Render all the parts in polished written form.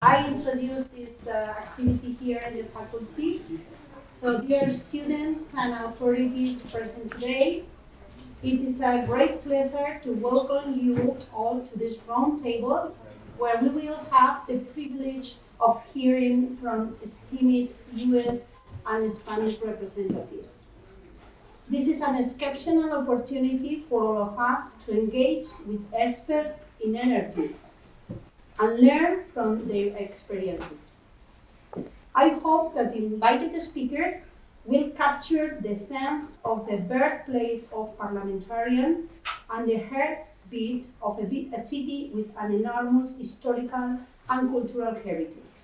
I introduced this activity here in the faculty. So dear students and authorities present today, it is a great pleasure to welcome you all to this round table where we will have the privilege of hearing from esteemed US and Spanish representatives. This is an exceptional opportunity for all of us to engage with experts in energy and learn from their experiences. I hope that the invited speakers will capture the sense of the birthplace of parliamentarians and the heartbeat of a city with an enormous historical and cultural heritage.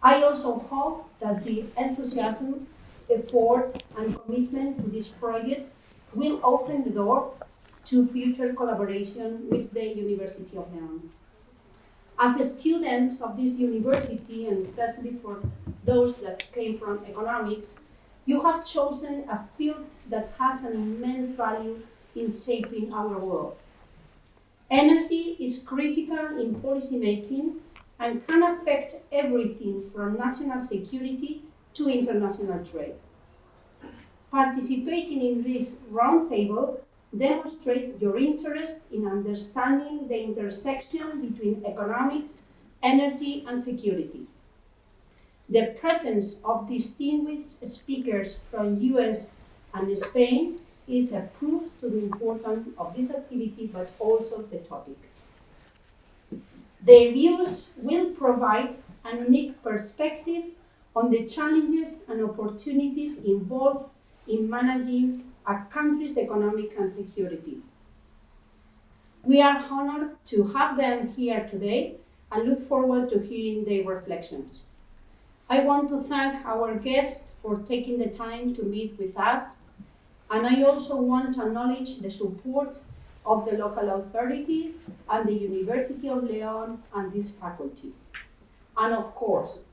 I also hope that the enthusiasm, effort, and commitment to this project will open the door to future collaboration with the University of León. As students of this university, and especially for those that came from economics, you have chosen a field that has an immense value in shaping our world. Energy is critical in policymaking and can affect everything from national security to international trade. Participating in this roundtable demonstrates your interest in understanding the intersection between economics, energy, and security. The presence of distinguished speakers from US and Spain is a proof to the importance of this activity, but also the topic. Their views will provide a unique perspective on the challenges and opportunities involved in managing a country's economic and security. We are honored to have them here today and look forward to hearing their reflections. I want to thank our guests for taking the time to meet with us, and I also want to acknowledge the support of the local authorities and the University of León and this faculty. And of course,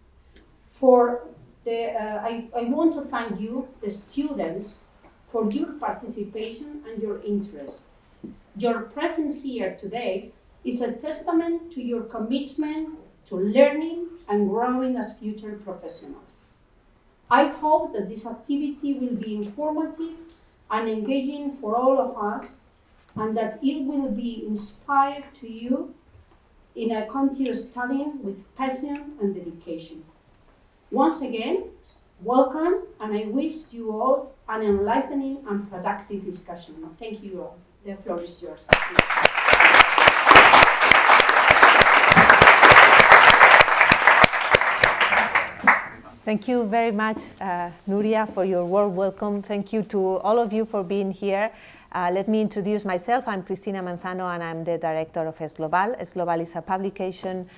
I want to thank you, the students, for your participation and your interest. Your presence here today is a testament to your commitment to learning and growing as future professionals. I hope that this activity will be informative and engaging for all of us, and that it will be inspired to you in a continue studying with passion and dedication. Once again, welcome, and I wish you all an enlightening and productive discussion. Thank you all. The floor is yours. Thank you very much, Nuria, for your warm welcome. Thank you to all of you for being here. Let me introduce myself. I'm Cristina Manzano, and I'm the director of esglobal. Esglobal is a publication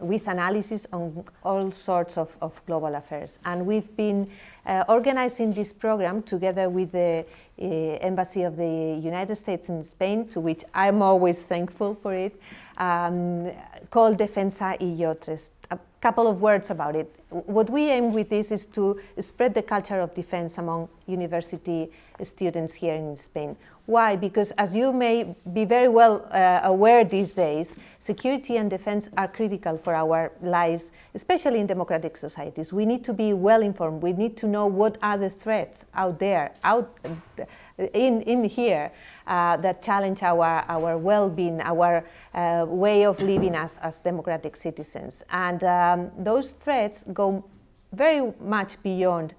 with analysis on all sorts of global affairs. And we've been organizing this program together with the Embassy of the United States in Spain, to which I'm always thankful for it, called Defensa y Yo. A couple of words about it. What we aim with this is to spread the culture of defense among university students here in Spain. Why? Because as you may be very well aware these days, security and defense are critical for our lives, especially in democratic societies. We need to be well informed. We need to know what are the threats out there, in here, that challenge our well-being, our way of living as democratic citizens. And those threats go very much beyond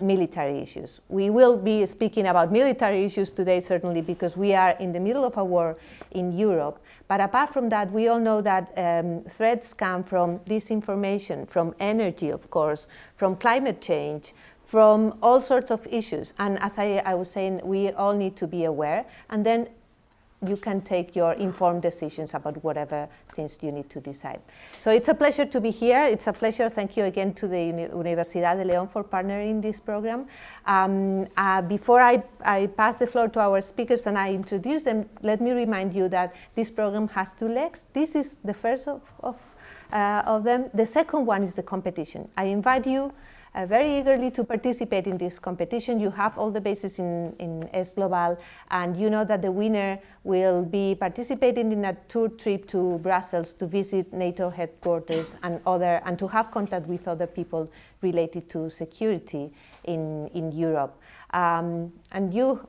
military issues. We will be speaking about military issues today, certainly, because we are in the middle of a war in Europe. But apart from that, we all know that threats come from disinformation, from energy, of course, from climate change, from all sorts of issues. And as I was saying, we all need to be aware, and then you can take your informed decisions about whatever things you need to decide. So it's a pleasure to be here. It's a pleasure. Thank you again to the Universidad de León for partnering this program. Before I pass the floor to our speakers and I introduce them, let me remind you that this program has two legs. This is the first of them. The second one is the competition. I invite you very eagerly to participate in this competition. You have all the bases in esglobal, and you know that the winner will be participating in a tour trip to Brussels to visit NATO headquarters and to have contact with other people related to security in Europe. And you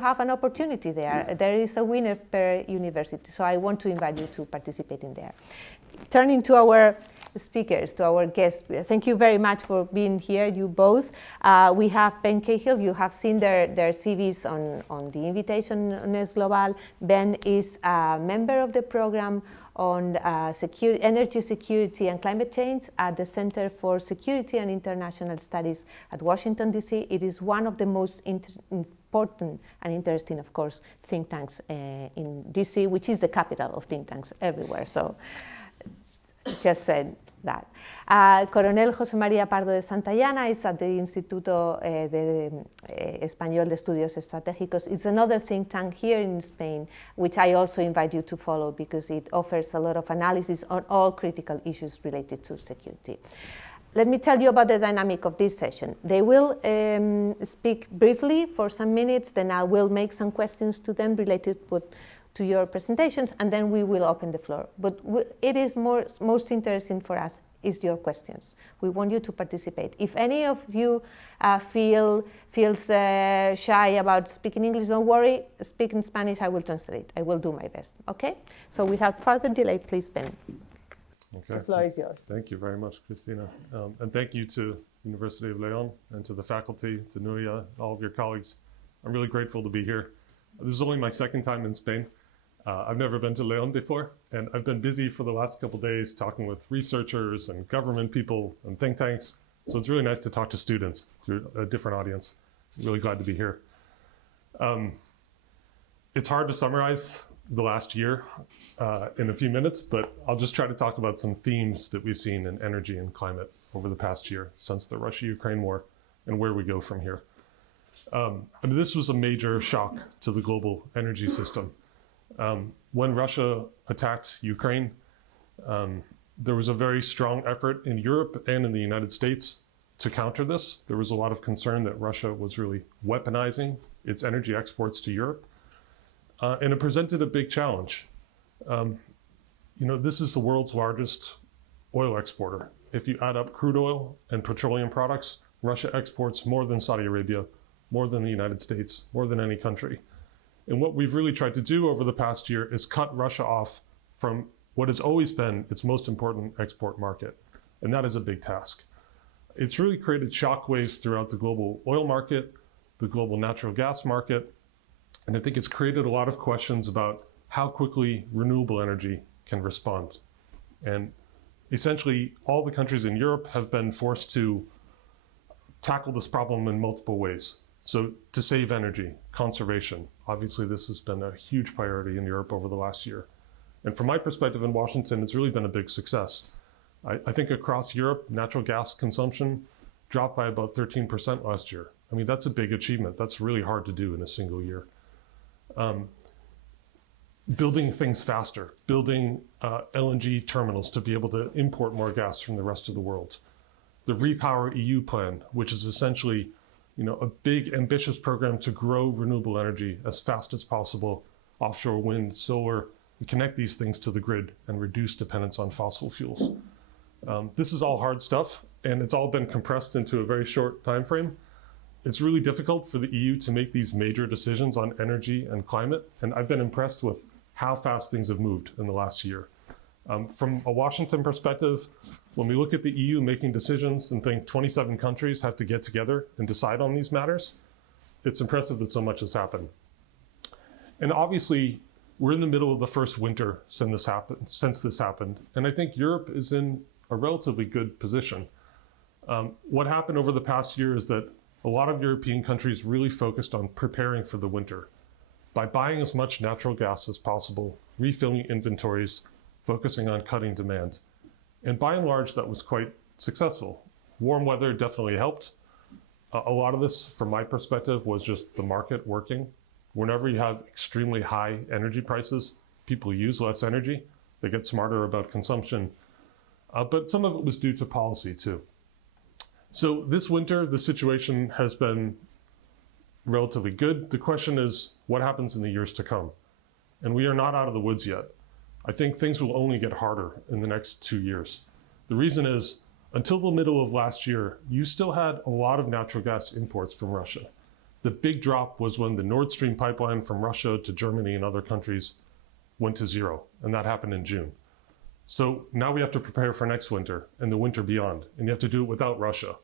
have an opportunity there. There is a winner per university, so I want to invite you to participate in there. Turning to our speakers, to our guests, thank you very much for being here, you both. We have Ben Cahill. You have seen their CVs on the invitation on esglobal. Ben is a member of the program on energy security and climate change at the Center for Security and International Studies at Washington, D.C. It is one of the most important and interesting, of course, think tanks in D.C., which is the capital of think tanks everywhere. So just said that. Coronel José Pardo de Santayana is at the Instituto Español de Estudios Estratégicos. It's another think tank here in Spain, which I also invite you to follow because it offers a lot of analysis on all critical issues related to security. Let me tell you about the dynamic of this session. They will speak briefly for some minutes, then I will make some questions to them related to your presentations, and then we will open the floor. But it is most interesting for us is your questions. We want you to participate. If any of you feels shy about speaking English, don't worry, speak in Spanish, I will translate. I will do my best, okay? So without further delay, please, Ben. Okay. The floor is yours. Thank you very much, Cristina. And thank you to University of León and to the faculty, to Nuria, all of your colleagues. I'm really grateful to be here. This is only my second time in Spain. I've never been to León before, and I've been busy for the last couple of days talking with researchers and government people and think tanks. So it's really nice to talk to students through a different audience. I'm really glad to be here. It's hard to summarize the last year in a few minutes, but I'll just try to talk about some themes that we've seen in energy and climate over the past year since the Russia-Ukraine war and where we go from here. This was a major shock to the global energy system. When Russia attacked Ukraine, there was a very strong effort in Europe and in the United States to counter this. There was a lot of concern that Russia was really weaponizing its energy exports to Europe. And it presented a big challenge. This is the world's largest oil exporter. If you add up crude oil and petroleum products, Russia exports more than Saudi Arabia, more than the United States, more than any country. And what we've really tried to do over the past year is cut Russia off from what has always been its most important export market. And that is a big task. It's really created shockwaves throughout the global oil market, the global natural gas market. And I think it's created a lot of questions about how quickly renewable energy can respond. And essentially, all the countries in Europe have been forced to tackle this problem in multiple ways. So to save energy, conservation, obviously this has been a huge priority in Europe over the last year. And from my perspective in Washington, it's really been a big success. I think across Europe, natural gas consumption dropped by about 13% last year. I mean, that's a big achievement. That's really hard to do in a single year. Building things faster, building LNG terminals to be able to import more gas from the rest of the world. The Repower EU plan, which is essentially a big, ambitious program to grow renewable energy as fast as possible, offshore wind, solar, and connect these things to the grid and reduce dependence on fossil fuels. This is all hard stuff, and it's all been compressed into a very short time frame. It's really difficult for the EU to make these major decisions on energy and climate, and I've been impressed with how fast things have moved in the last year. From a Washington perspective, when we look at the EU making decisions and think 27 countries have to get together and decide on these matters, it's impressive that so much has happened. And obviously, we're in the middle of the first winter since this happened, and I think Europe is in a relatively good position. What happened over the past year is that a lot of European countries really focused on preparing for the winter by buying as much natural gas as possible, refilling inventories, focusing on cutting demand. And by and large, that was quite successful. Warm weather definitely helped. A lot of this, from my perspective, was just the market working. Whenever you have extremely high energy prices, people use less energy. They get smarter about consumption. But some of it was due to policy too. So this winter, the situation has been relatively good. The question is, what happens in the years to come? And we are not out of the woods yet. I think things will only get harder in the next 2 years. The reason is, until the middle of last year, you still had a lot of natural gas imports from Russia. The big drop was when the Nord Stream pipeline from Russia to Germany and other countries went to zero, and that happened in June. So now we have to prepare for next winter and the winter beyond, and you have to do it without Russia.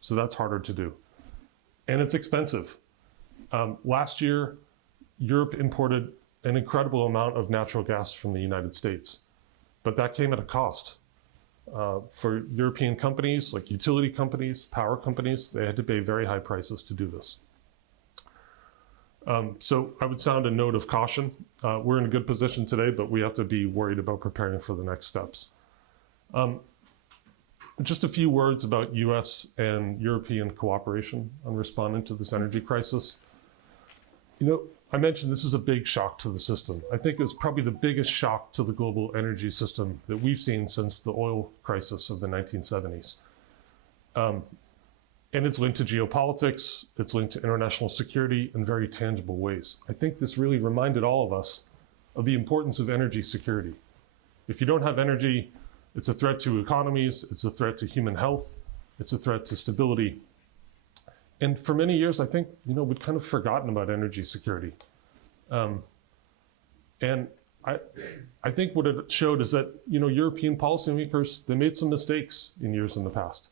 So that's harder to do. And it's expensive. Last year, Europe imported an incredible amount of natural gas from the United States, but that came at a cost. For European companies, like utility companies, power companies, they had to pay very high prices to do this. So I would sound a note of caution. We're in a good position today, but we have to be worried about preparing for the next steps. Just a few words about US and European cooperation on responding to this energy crisis. You know, I mentioned this is a big shock to the system. I think it's probably the biggest shock to the global energy system that we've seen since the oil crisis of the 1970s. And it's linked to geopolitics, it's linked to international security in very tangible ways. I think this really reminded all of us of the importance of energy security. If you don't have energy, it's a threat to economies, it's a threat to human health, it's a threat to stability. And for many years, I think, you know, we'd kind of forgotten about energy security. And I think what it showed is that, you know, European policymakers, they made some mistakes in years in the past.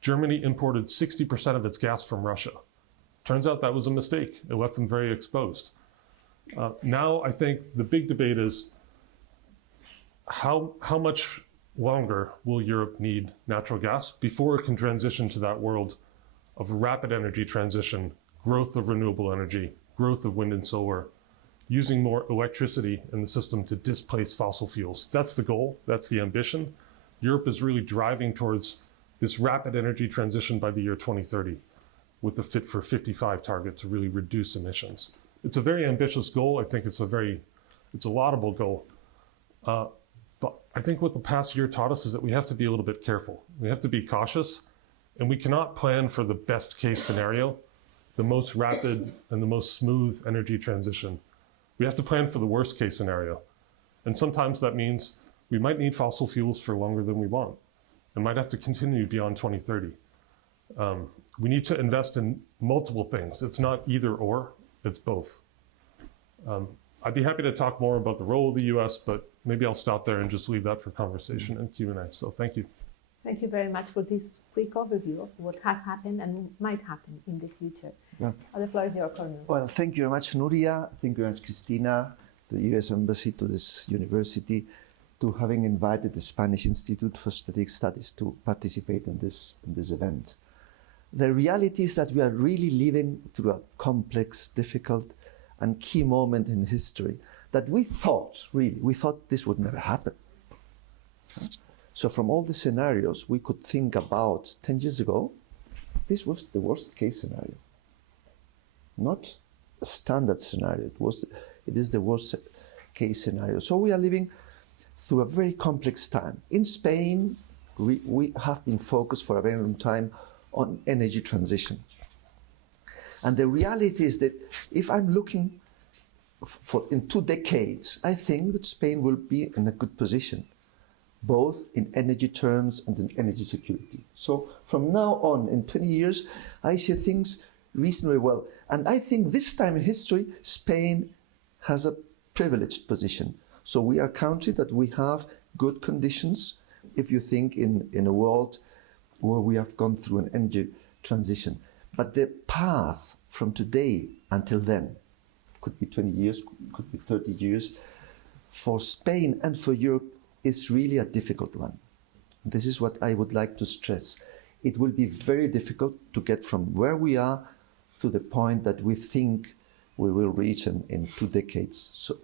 Germany imported 60% of its gas from Russia. Turns out that was a mistake. It left them very exposed. Now I think the big debate is how much longer will Europe need natural gas before it can transition to that world of rapid energy transition, growth of renewable energy, growth of wind and solar, using more electricity in the system to displace fossil fuels. That's the goal, that's the ambition. Europe is really driving towards this rapid energy transition by the year 2030 with the Fit for 55 target to really reduce emissions. It's a very ambitious goal. I think it's a laudable goal. But I think what the past year taught us is that we have to be a little bit careful. We have to be cautious, and we cannot plan for the best case scenario, the most rapid and the most smooth energy transition. We have to plan for the worst case scenario. And sometimes that means we might need fossil fuels for longer than we want and might have to continue beyond 2030. We need to invest in multiple things. It's not either or, it's both. I'd be happy to talk more about the role of the US, but maybe I'll stop there and just leave that for conversation and Q&A. So thank you. Thank you very much for this quick overview of what has happened and might happen in the future. Yeah. The floor is yours, Cornel. Well, thank you very much, Nuria. Thank you very much, Cristina, the US Embassy, to this university, to having invited the Spanish Institute for Strategic Studies to participate in this event. The reality is that we are really living through a complex, difficult, and key moment in history that we thought this would never happen. So from all the scenarios we could think about 10 years ago, this was the worst case scenario. Not a standard scenario, it is the worst case scenario. So we are living through a very complex time. In Spain, we have been focused for a very long time on energy transition. And the reality is that if I'm looking in 2 decades, I think that Spain will be in a good position, both in energy terms and in energy security. So from now on, in 20 years, I see things reasonably well. And I think this time in history, Spain has a privileged position. So we are a country that we have good conditions, if you think in a world where we have gone through an energy transition. But the path from today until then, could be 20 years, could be 30 years, for Spain and for Europe is really a difficult one. This is what I would like to stress. It will be very difficult to get from where we are to the point that we think we will reach in 2 decades. So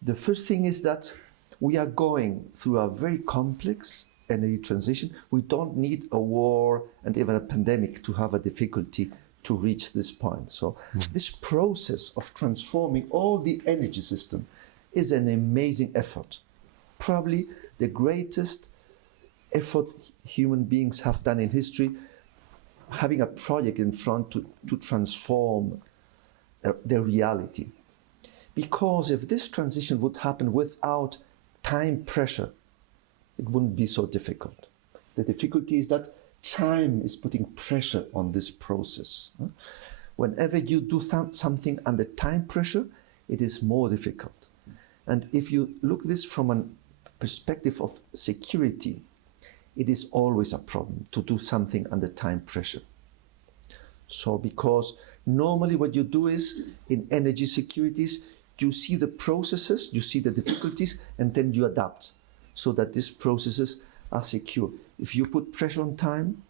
the first thing is that we are going through a very complex energy transition. We don't need a war and even a pandemic to have a difficulty to reach this point. So this process of transforming all the energy system is an amazing effort. Probably the greatest effort human beings have done in history, having a project in front to transform the reality. Because if this transition would happen without time pressure, it wouldn't be so difficult. The difficulty is that time is putting pressure on this process. Whenever you do something under time pressure, it is more difficult. And if you look this from a perspective of security, it is always a problem to do something under time pressure. So because normally what you do is, in energy securities, you see the processes, you see the difficulties, and then you adapt so that these processes are secure. If you put pressure on time,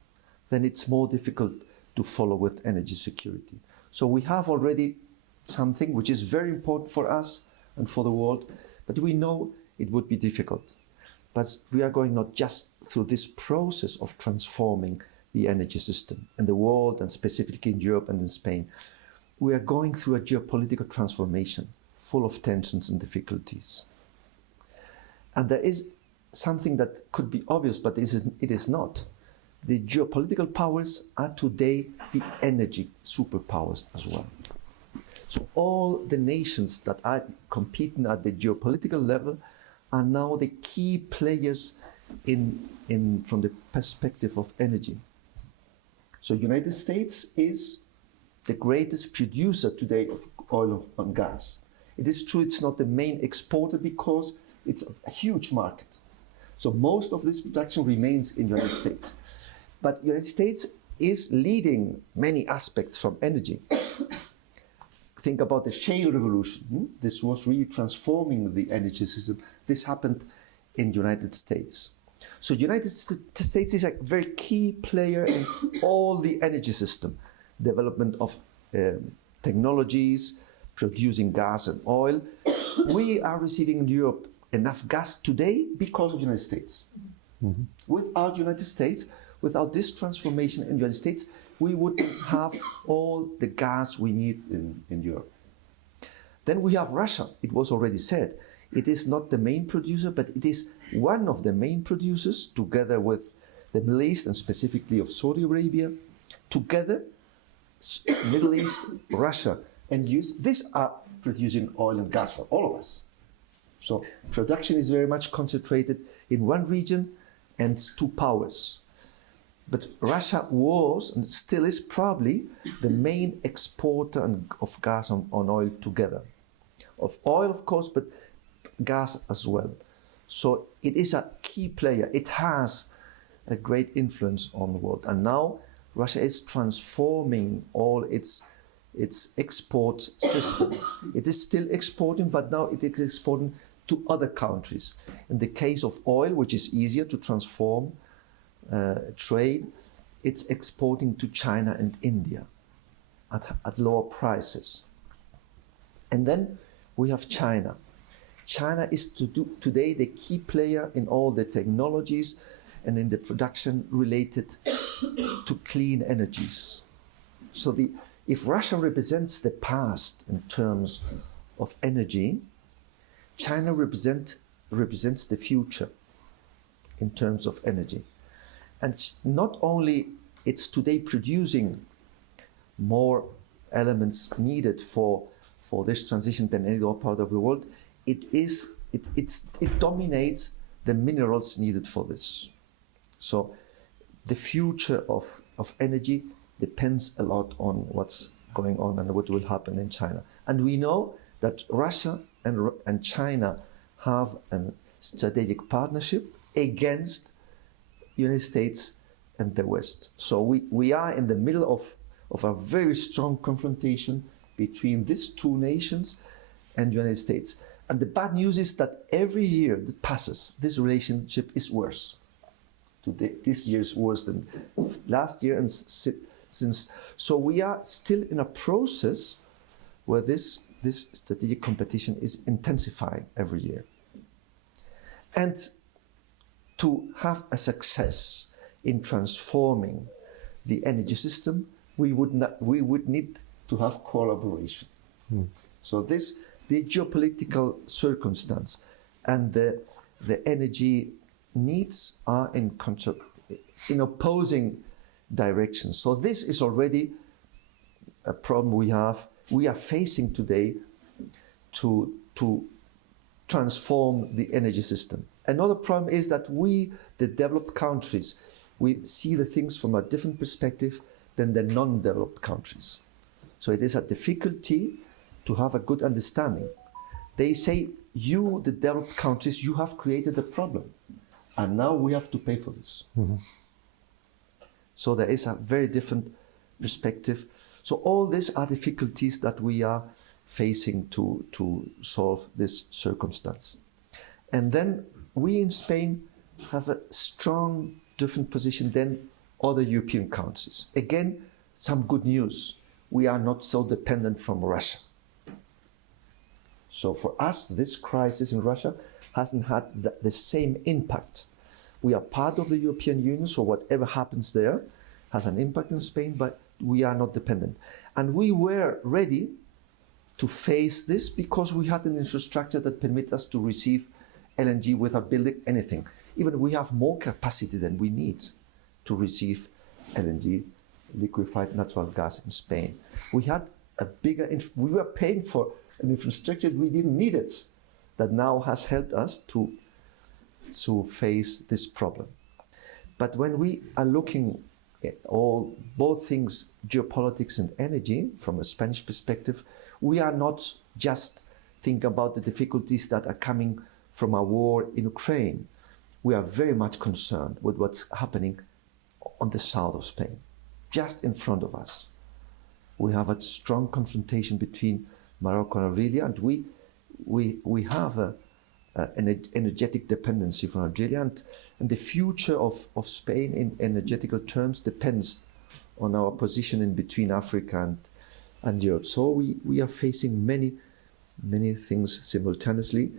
then it's more difficult to follow with energy security. So we have already something which is very important for us and for the world, but we know it would be difficult. But we are going not just through this process of transforming the energy system in the world and specifically in Europe and in Spain. We are going through a geopolitical transformation full of tensions and difficulties. And there is something that could be obvious, but it is not. The geopolitical powers are today the energy superpowers as well. So all the nations that are competing at the geopolitical level are now the key players from the perspective of energy. So United States is the greatest producer today of oil and gas. It is true it's not the main exporter because it's a huge market. So most of this production remains in the United States. But the United States is leading many aspects from energy. Think about the shale revolution. This was really transforming the energy system. This happened in the United States. So United States is a very key player in all the energy system. Development of technologies, producing gas and oil. We are receiving in Europe enough gas today because of the United States. Mm-hmm. Without the United States, without this transformation in the United States, we wouldn't have all the gas we need in Europe. Then we have Russia. It was already said. It is not the main producer, but it is one of the main producers, together with the Middle East and specifically of Saudi Arabia. Together, Middle East, Russia, and US, these are producing oil and gas for all of us. So production is very much concentrated in one region and two powers. But Russia was and still is probably the main exporter of gas and oil together. Of oil, of course, but gas as well. So it is a key player. It has a great influence on the world. And now Russia is transforming all its export system. It is still exporting, but now it is exporting to other countries. In the case of oil, which is easier to transform trade, it's exporting to China and India at lower prices. And then we have China. China is today the key player in all the technologies and in the production related to clean energies. So if Russia represents the past in terms of energy, China represents the future in terms of energy. And not only it's today producing more elements needed for this transition than any other part of the world, it dominates the minerals needed for this. So the future of energy depends a lot on what's going on and what will happen in China. And we know that Russia and China have a strategic partnership against the United States and the West. So we are in the middle of a very strong confrontation between these two nations and the United States. And the bad news is that every year that passes, this relationship is worse. This year is worse than last year and since. So we are still in a process where this strategic competition is intensifying every year. And to have a success in transforming the energy system, we would need to have collaboration. So the geopolitical circumstance and the energy needs are in opposing directions. So this is already a problem we are facing today to transform the energy system. Another problem is that we, the developed countries, we see the things from a different perspective than the non-developed countries. So it is a difficulty to have a good understanding. They say, you, the developed countries, you have created the problem, and now we have to pay for this. Mm-hmm. So there is a very different perspective. So all these are difficulties that we are facing to solve this circumstance. And then we in Spain have a strong different position than other European countries. Again, some good news. We are not so dependent from Russia. So for us, this crisis in Russia hasn't had the same impact. We are part of the European Union, so whatever happens there has an impact in Spain, but we are not dependent. And we were ready to face this because we had an infrastructure that permits us to receive LNG without building anything. Even we have more capacity than we need to receive LNG, liquefied natural gas, in Spain. We had a bigger, we were paying for an infrastructure we didn't need it, that now has helped us to face this problem. But when we are looking at both things, geopolitics and energy, from a Spanish perspective, we are not just thinking about the difficulties that are coming from a war in Ukraine. We are very much concerned with what's happening on the south of Spain, just in front of us. We have a strong confrontation between Morocco and Algeria, and we have an energetic dependency from Algeria, and the future of Spain in energetical terms depends on our position in between Africa and Europe. So we are facing many things simultaneously,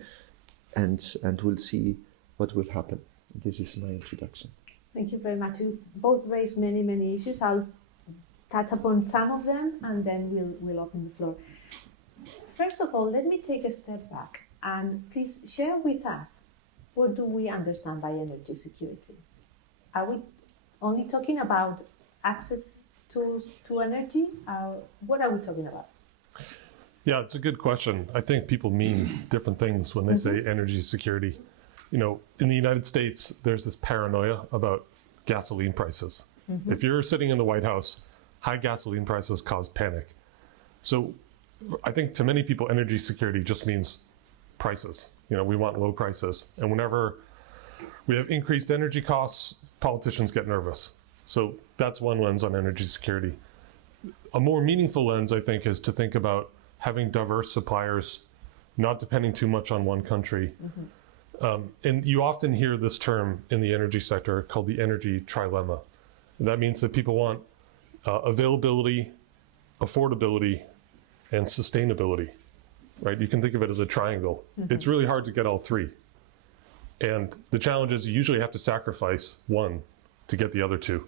and we'll see what will happen. This is my introduction. Thank you very much. You both raised many issues. I'll touch upon some of them, and then we'll open the floor. First of all, let me take a step back and please share with us, what do we understand by energy security? Are we only talking about access to energy? What are we talking about? Yeah, it's a good question. I think people mean different things when they say energy security. You know, in the United States, there's this paranoia about gasoline prices. Mm-hmm. If you're sitting in the White House, high gasoline prices cause panic. So I think to many people, energy security just means prices. You know, we want low prices. And whenever we have increased energy costs, politicians get nervous. So that's one lens on energy security. A more meaningful lens, I think, is to think about having diverse suppliers, not depending too much on one country. Mm-hmm. And you often hear this term in the energy sector called the energy trilemma. And that means that people want availability, affordability, and sustainability, right? You can think of it as a triangle. Mm-hmm. It's really hard to get all three. And the challenge is you usually have to sacrifice one to get the other two.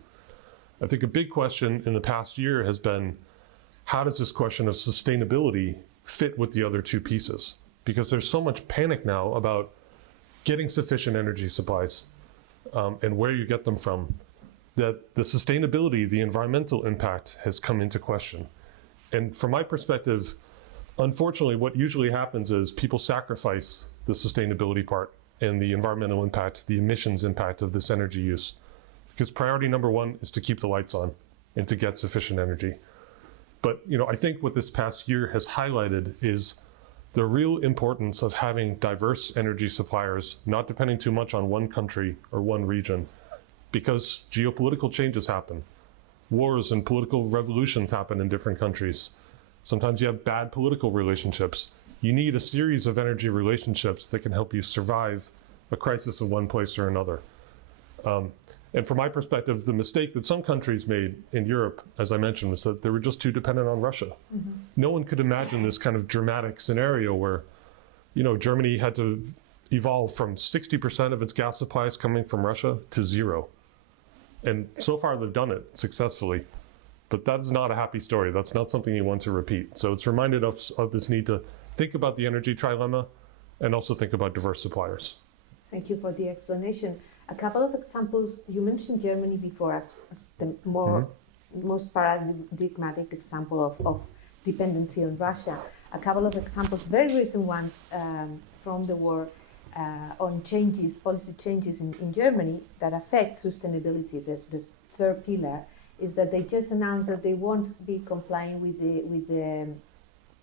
I think a big question in the past year has been, how does this question of sustainability fit with the other two pieces? Because there's so much panic now about getting sufficient energy supplies and where you get them from, that the sustainability, the environmental impact has come into question. And from my perspective, unfortunately, what usually happens is people sacrifice the sustainability part and the environmental impact, the emissions impact of this energy use. Because priority number one is to keep the lights on and to get sufficient energy. But you know, I think what this past year has highlighted is the real importance of having diverse energy suppliers, not depending too much on one country or one region, because geopolitical changes happen. Wars and political revolutions happen in different countries. Sometimes you have bad political relationships. You need a series of energy relationships that can help you survive a crisis in one place or another. And from my perspective, the mistake that some countries made in Europe, as I mentioned, was that they were just too dependent on Russia. Mm-hmm. No one could imagine this kind of dramatic scenario where, you know, Germany had to evolve from 60% of its gas supplies coming from Russia to zero. And so far they've done it successfully. But that's not a happy story. That's not something you want to repeat. So it's reminded us of this need to think about the energy trilemma and also think about diverse suppliers. Thank you for the explanation. A couple of examples, you mentioned Germany before as the most paradigmatic example of dependency on Russia. A couple of examples, very recent ones from the war on policy changes in Germany that affect sustainability. The third pillar is that they just announced that they won't be complying with the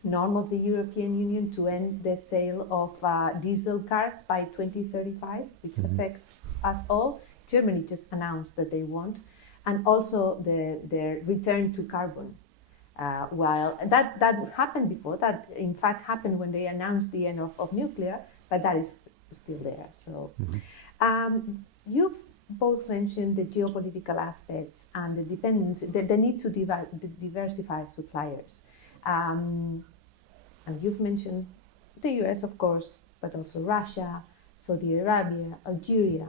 norm of the European Union to end the sale of diesel cars by 2035, which affects us all. Germany just announced that they won't, and also their return to carbon. While that happened before, that in fact happened when they announced the end of nuclear, but that is still there. So you've both mentioned the geopolitical aspects and the dependency, the need to diversify suppliers. And you've mentioned the US, of course, but also Russia, Saudi Arabia, Algeria.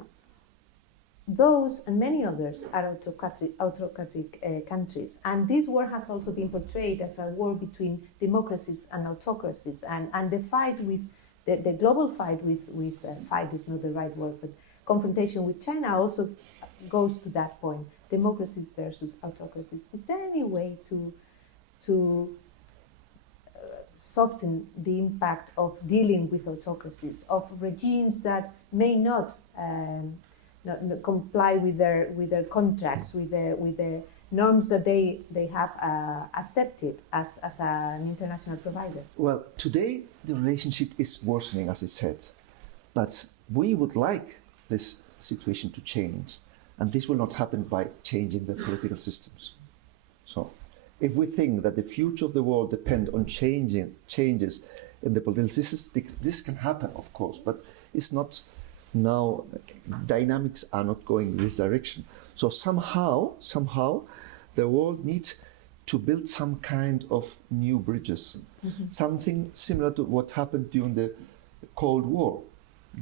Those and many others are autocratic countries. And this war has also been portrayed as a war between democracies and autocracies. And the fight with, the global fight fight is not the right word, but confrontation with China also goes to that point, democracies versus autocracies. Is there any way to soften the impact of dealing with autocracies, of regimes that may not comply with their contracts, with the norms that they have accepted as an international provider? Well, today the relationship is worsening, as I said, but we would like this situation to change, and this will not happen by changing the political systems. So, if we think that the future of the world depends on changes in the political systems, this can happen, of course, but it's not now. Dynamics are not going in this direction. So somehow, the world needs to build some kind of new bridges, something similar to what happened during the Cold War.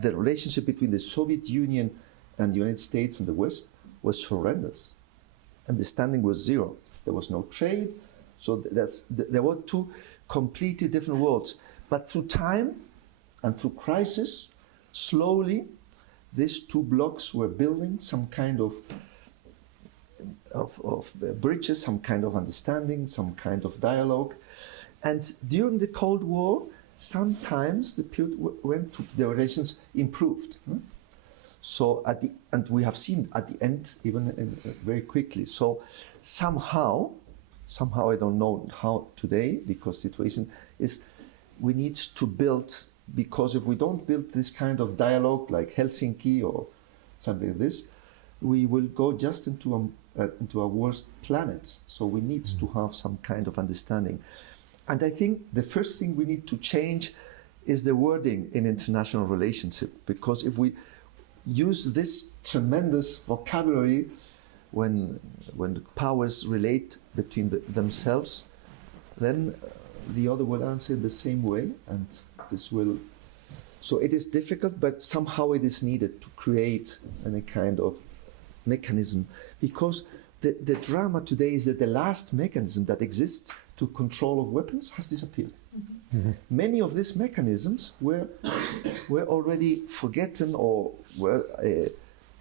The relationship between the Soviet Union and the United States and the West was horrendous. Understanding was zero. There was no trade. So there were two completely different worlds. But through time and through crisis, slowly, these two blocks were building some kind of bridges, some kind of understanding, some kind of dialogue. And during the Cold War, sometimes the relations improved. So and we have seen at the end, even very quickly. So somehow I don't know how today, because situation is, we need to build, because if we don't build this kind of dialogue like Helsinki or something like this, we will go just into a worse planet. So we need to have some kind of understanding. And I think the first thing we need to change is the wording in international relationship, because if we use this tremendous vocabulary when the powers relate between themselves, then the other will answer in the same way, and this will. So it is difficult, but somehow it is needed to create any kind of mechanism, because the drama today is that the last mechanism that exists to control of weapons has disappeared. Many of these mechanisms were already forgotten or were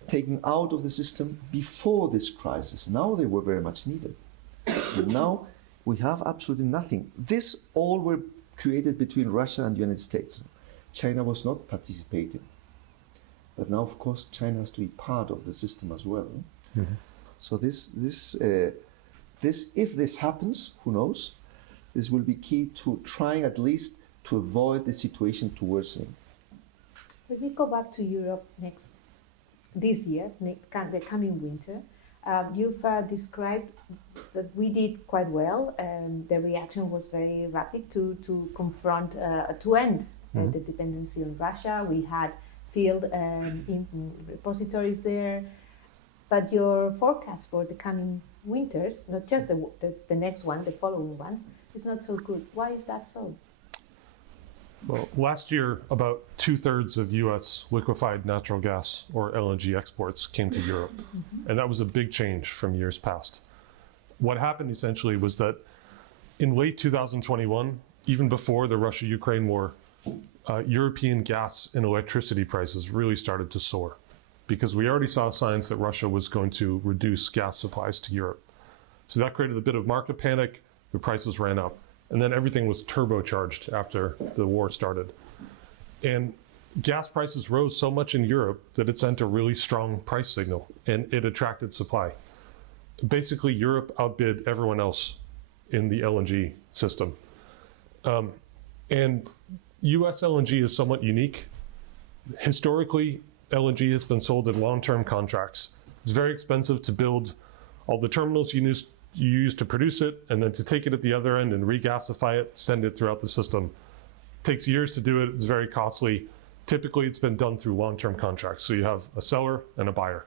taken out of the system before this crisis. Now they were very much needed. And now we have absolutely nothing. This all were created between Russia and the United States. China was not participating. But now, of course, China has to be part of the system as well. So if this happens, who knows? This will be key to trying at least to avoid the situation to worsening. When we go back to Europe this year, the coming winter, you've described that we did quite well, and the reaction was very rapid to confront, to end the dependency on Russia. We had field repositories there, but your forecast for the coming winters, not just the next one, the following ones, is not so good. Why is that so? Well, last year, about 2/3 of U.S. liquefied natural gas, or LNG exports, came to Europe. And that was a big change from years past. What happened essentially was that in late 2021, even before the Russia-Ukraine war, European gas and electricity prices really started to soar because we already saw signs that Russia was going to reduce gas supplies to Europe. So that created a bit of market panic, the prices ran up, and then everything was turbocharged after the war started. And gas prices rose so much in Europe that it sent a really strong price signal, and it attracted supply. Basically, Europe outbid everyone else in the LNG system. And US LNG is somewhat unique. Historically, LNG has been sold in long-term contracts. It's very expensive to build all the terminals you use to produce it, and then to take it at the other end and regasify it, send it throughout the system. It takes years to do it, it's very costly. Typically, it's been done through long-term contracts. So you have a seller and a buyer.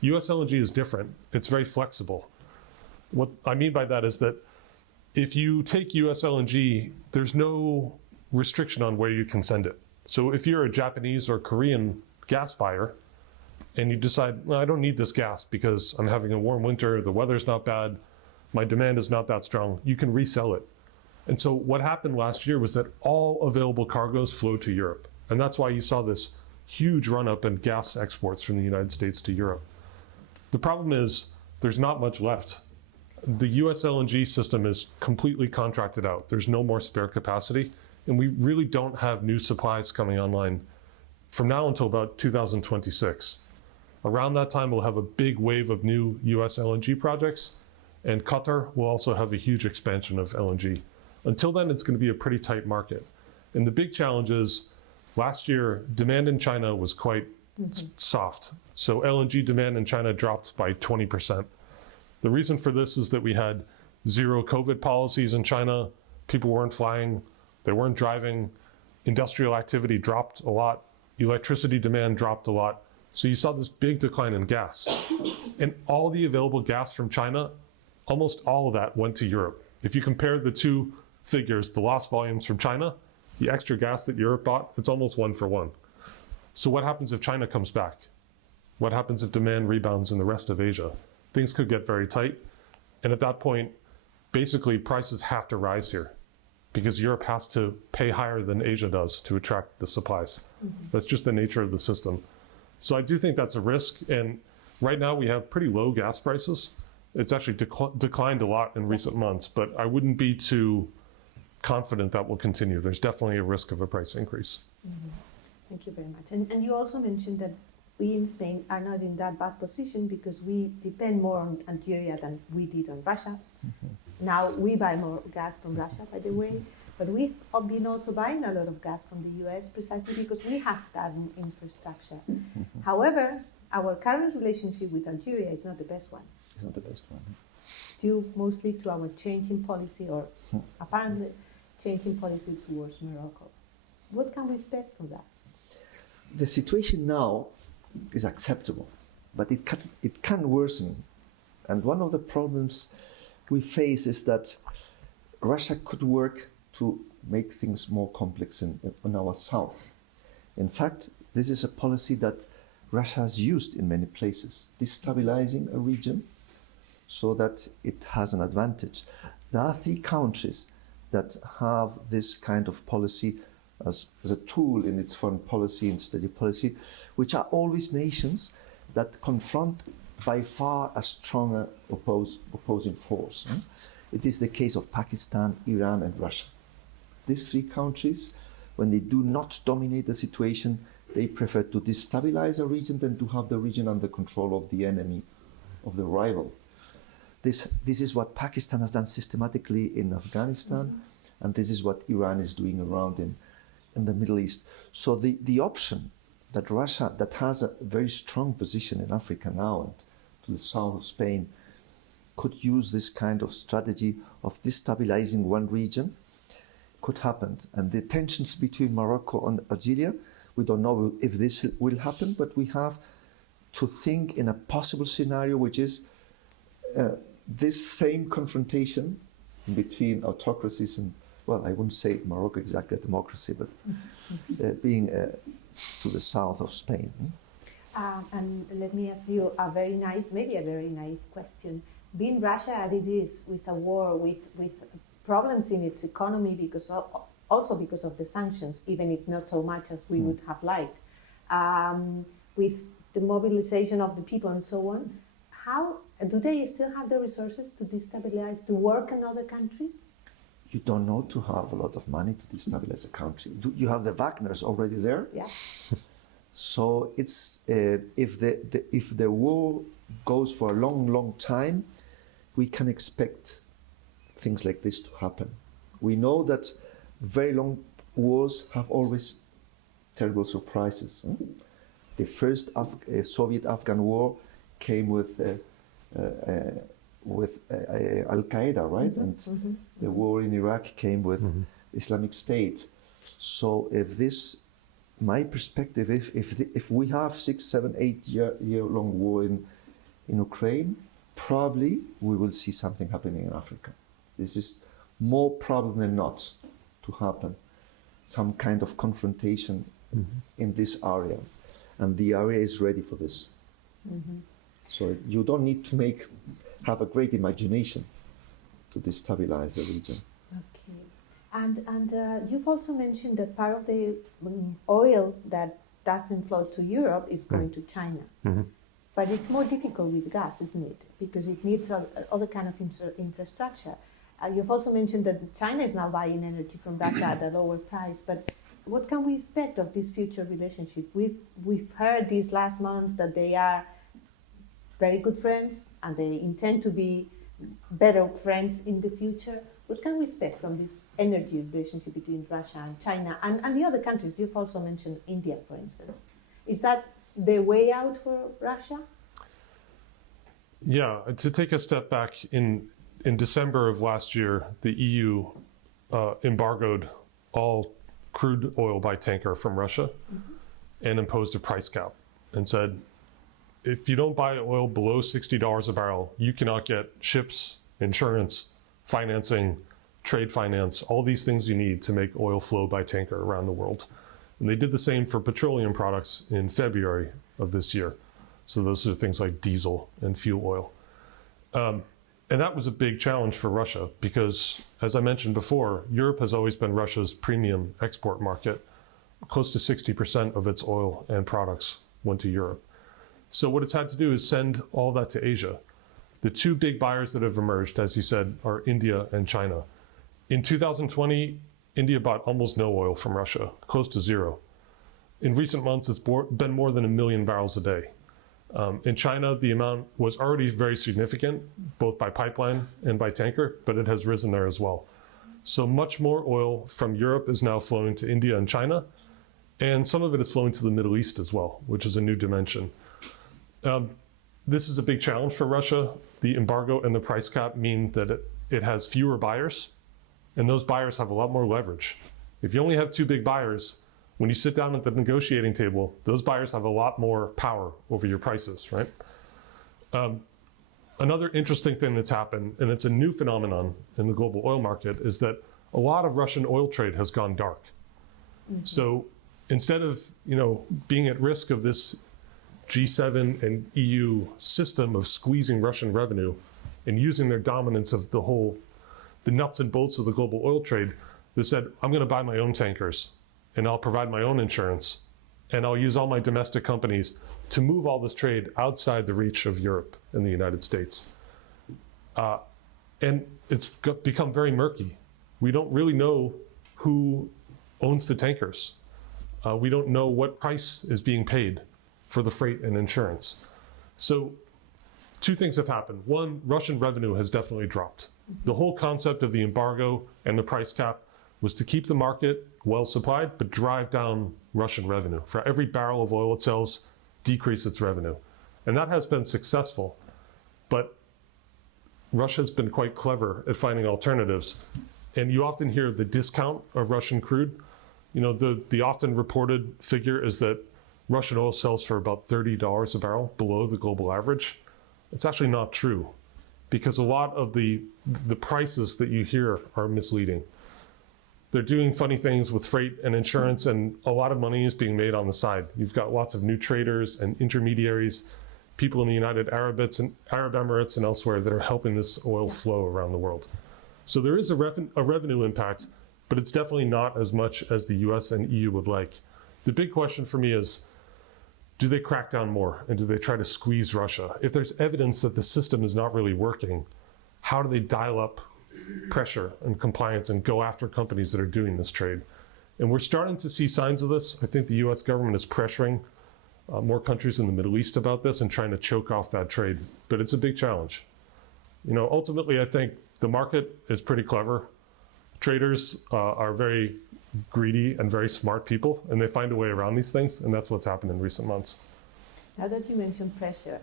US LNG is different. It's very flexible. What I mean by that is that if you take US LNG, there's no restriction on where you can send it. So if you're a Japanese or Korean gas buyer and you decide, well, I don't need this gas because I'm having a warm winter, the weather's not bad, my demand is not that strong, you can resell it. And so what happened last year was that all available cargoes flowed to Europe. And that's why you saw this huge run up in gas exports from the United States to Europe. The problem is there's not much left. The US LNG system is completely contracted out. There's no more spare capacity, and we really don't have new supplies coming online from now until about 2026. Around that time, we'll have a big wave of new US LNG projects, and Qatar will also have a huge expansion of LNG. Until then, it's going to be a pretty tight market. And the big challenge is, last year, demand in China was quite soft. So LNG demand in China dropped by 20%. The reason for this is that we had zero COVID policies in China. People weren't flying, they weren't driving. Industrial activity dropped a lot. Electricity demand dropped a lot. So you saw this big decline in gas. And all the available gas from China, almost all of that went to Europe. If you compare the two figures, the lost volumes from China, the extra gas that Europe bought, it's almost 1 for 1. So what happens if China comes back? What happens if demand rebounds in the rest of Asia? Things could get very tight. And at that point, basically prices have to rise here because Europe has to pay higher than Asia does to attract the supplies. That's just the nature of the system. So I do think that's a risk. And right now we have pretty low gas prices. It's actually declined a lot in recent months, but I wouldn't be too confident that will continue. There's definitely a risk of a price increase. Thank you very much. And you also mentioned that we in Spain are not in that bad position because we depend more on Algeria than we did on Russia. Now we buy more gas from Russia, by the way, but we've been also buying a lot of gas from the US precisely because we have that infrastructure. However, our current relationship with Algeria is not the best one. It's not the best one. Due mostly to our changing policy or apparently changing policy towards Morocco. What can we expect from that? The situation now is acceptable, but it can worsen. And one of the problems we face is that Russia could work to make things more complex in our south. In fact, this is a policy that Russia has used in many places, destabilizing a region so that it has an advantage. There are 3 countries that have this kind of policy as a tool in its foreign policy and strategic policy, which are always nations that confront by far a stronger opposing force. It is the case of Pakistan, Iran, and Russia. These 3 countries, when they do not dominate the situation, they prefer to destabilize a region than to have the region under control of the enemy, of the rival. This is what Pakistan has done systematically in Afghanistan, and this is what Iran is doing around in the Middle East. So the option that Russia, that has a very strong position in Africa now and to the south of Spain, could use this kind of strategy of destabilizing one region, could happen. And the tensions between Morocco and Algeria, we don't know if this will happen, but we have to think in a possible scenario, which is this same confrontation between autocracies and, well, I wouldn't say Morocco exactly a democracy, but being to the south of Spain. And let me ask you a very naive question. Being Russia as it is, with a war, with problems in its economy, also because of the sanctions, even if not so much as we would have liked, with the mobilization of the people and so on. How do they still have the resources to destabilize, to work in other countries? You don't know to have a lot of money to destabilize a country. You have the Wagners already there. Yeah. So it's if the war goes for a long time, we can expect things like this to happen. We know that very long wars have always terrible surprises. The first Soviet-Afghan war came with Al-Qaeda, right? Mm-hmm. And the war in Iraq came with Islamic State. So if this, my perspective, if we have 6, 7, 8 year long war in Ukraine, probably we will see something happening in Africa. This is more probable than not to happen. Some kind of confrontation in this area, and the area is ready for this. So you don't need to have a great imagination to destabilize the region. Okay, and you've also mentioned that part of the oil that doesn't flow to Europe is going to China. But it's more difficult with gas, isn't it? Because it needs other kind of infrastructure. You've also mentioned that China is now buying energy from Russia at a lower price. But what can we expect of this future relationship? We've heard these last months that they are very good friends and they intend to be better friends in the future. What can we expect from this energy relationship between Russia and China and the other countries? You've also mentioned India, for instance. Is that the way out for Russia? Yeah, to take a step back, in December of last year, the EU embargoed all crude oil by tanker from Russia and imposed a price cap and said, if you don't buy oil below $60 a barrel, you cannot get ships, insurance, financing, trade finance, all these things you need to make oil flow by tanker around the world. And they did the same for petroleum products in February of this year. So those are things like diesel and fuel oil. And that was a big challenge for Russia because, as I mentioned before, Europe has always been Russia's premium export market. Close to 60% of its oil and products went to Europe. So what it's had to do is send all that to Asia. The two big buyers that have emerged, as you said, are India and China. In 2020, India bought almost no oil from Russia, close to zero. In recent months, it's been more than 1 million barrels a day. In China, the amount was already very significant, both by pipeline and by tanker, but it has risen there as well. So much more oil from Europe is now flowing to India and China, and some of it is flowing to the Middle East as well, which is a new dimension. This is a big challenge for Russia. The embargo and the price cap mean that it has fewer buyers, and those buyers have a lot more leverage. If you only have two big buyers, when you sit down at the negotiating table, those buyers have a lot more power over your prices, right? Another interesting thing that's happened, and it's a new phenomenon in the global oil market, is that a lot of Russian oil trade has gone dark. So instead of being at risk of this G7 and EU system of squeezing Russian revenue and using their dominance of the nuts and bolts of the global oil trade, they said, I'm going to buy my own tankers and I'll provide my own insurance and I'll use all my domestic companies to move all this trade outside the reach of Europe and the United States. And it's become very murky. We don't really know who owns the tankers. We don't know what price is being paid for the freight and insurance. So two things have happened. One, Russian revenue has definitely dropped. The whole concept of the embargo and the price cap was to keep the market well supplied, but drive down Russian revenue. For every barrel of oil it sells, decrease its revenue. And that has been successful. But Russia's been quite clever at finding alternatives. And you often hear the discount of Russian crude. The often reported figure is that Russian oil sells for about $30 a barrel, below the global average. It's actually not true, because a lot of the prices that you hear are misleading. They're doing funny things with freight and insurance, and a lot of money is being made on the side. You've got lots of new traders and intermediaries, people in the United Arab Emirates and elsewhere that are helping this oil flow around the world. So there is a revenue impact, but it's definitely not as much as the US and EU would like. The big question for me is, do they crack down more? And do they try to squeeze Russia? If there's evidence that the system is not really working, how do they dial up pressure and compliance and go after companies that are doing this trade? And we're starting to see signs of this. I think the US government is pressuring more countries in the Middle East about this and trying to choke off that trade. But it's a big challenge. You know, ultimately, I think the market is pretty clever. Traders are very greedy and very smart people, and they find a way around these things, and that's what's happened in recent months. Now that you mentioned pressure,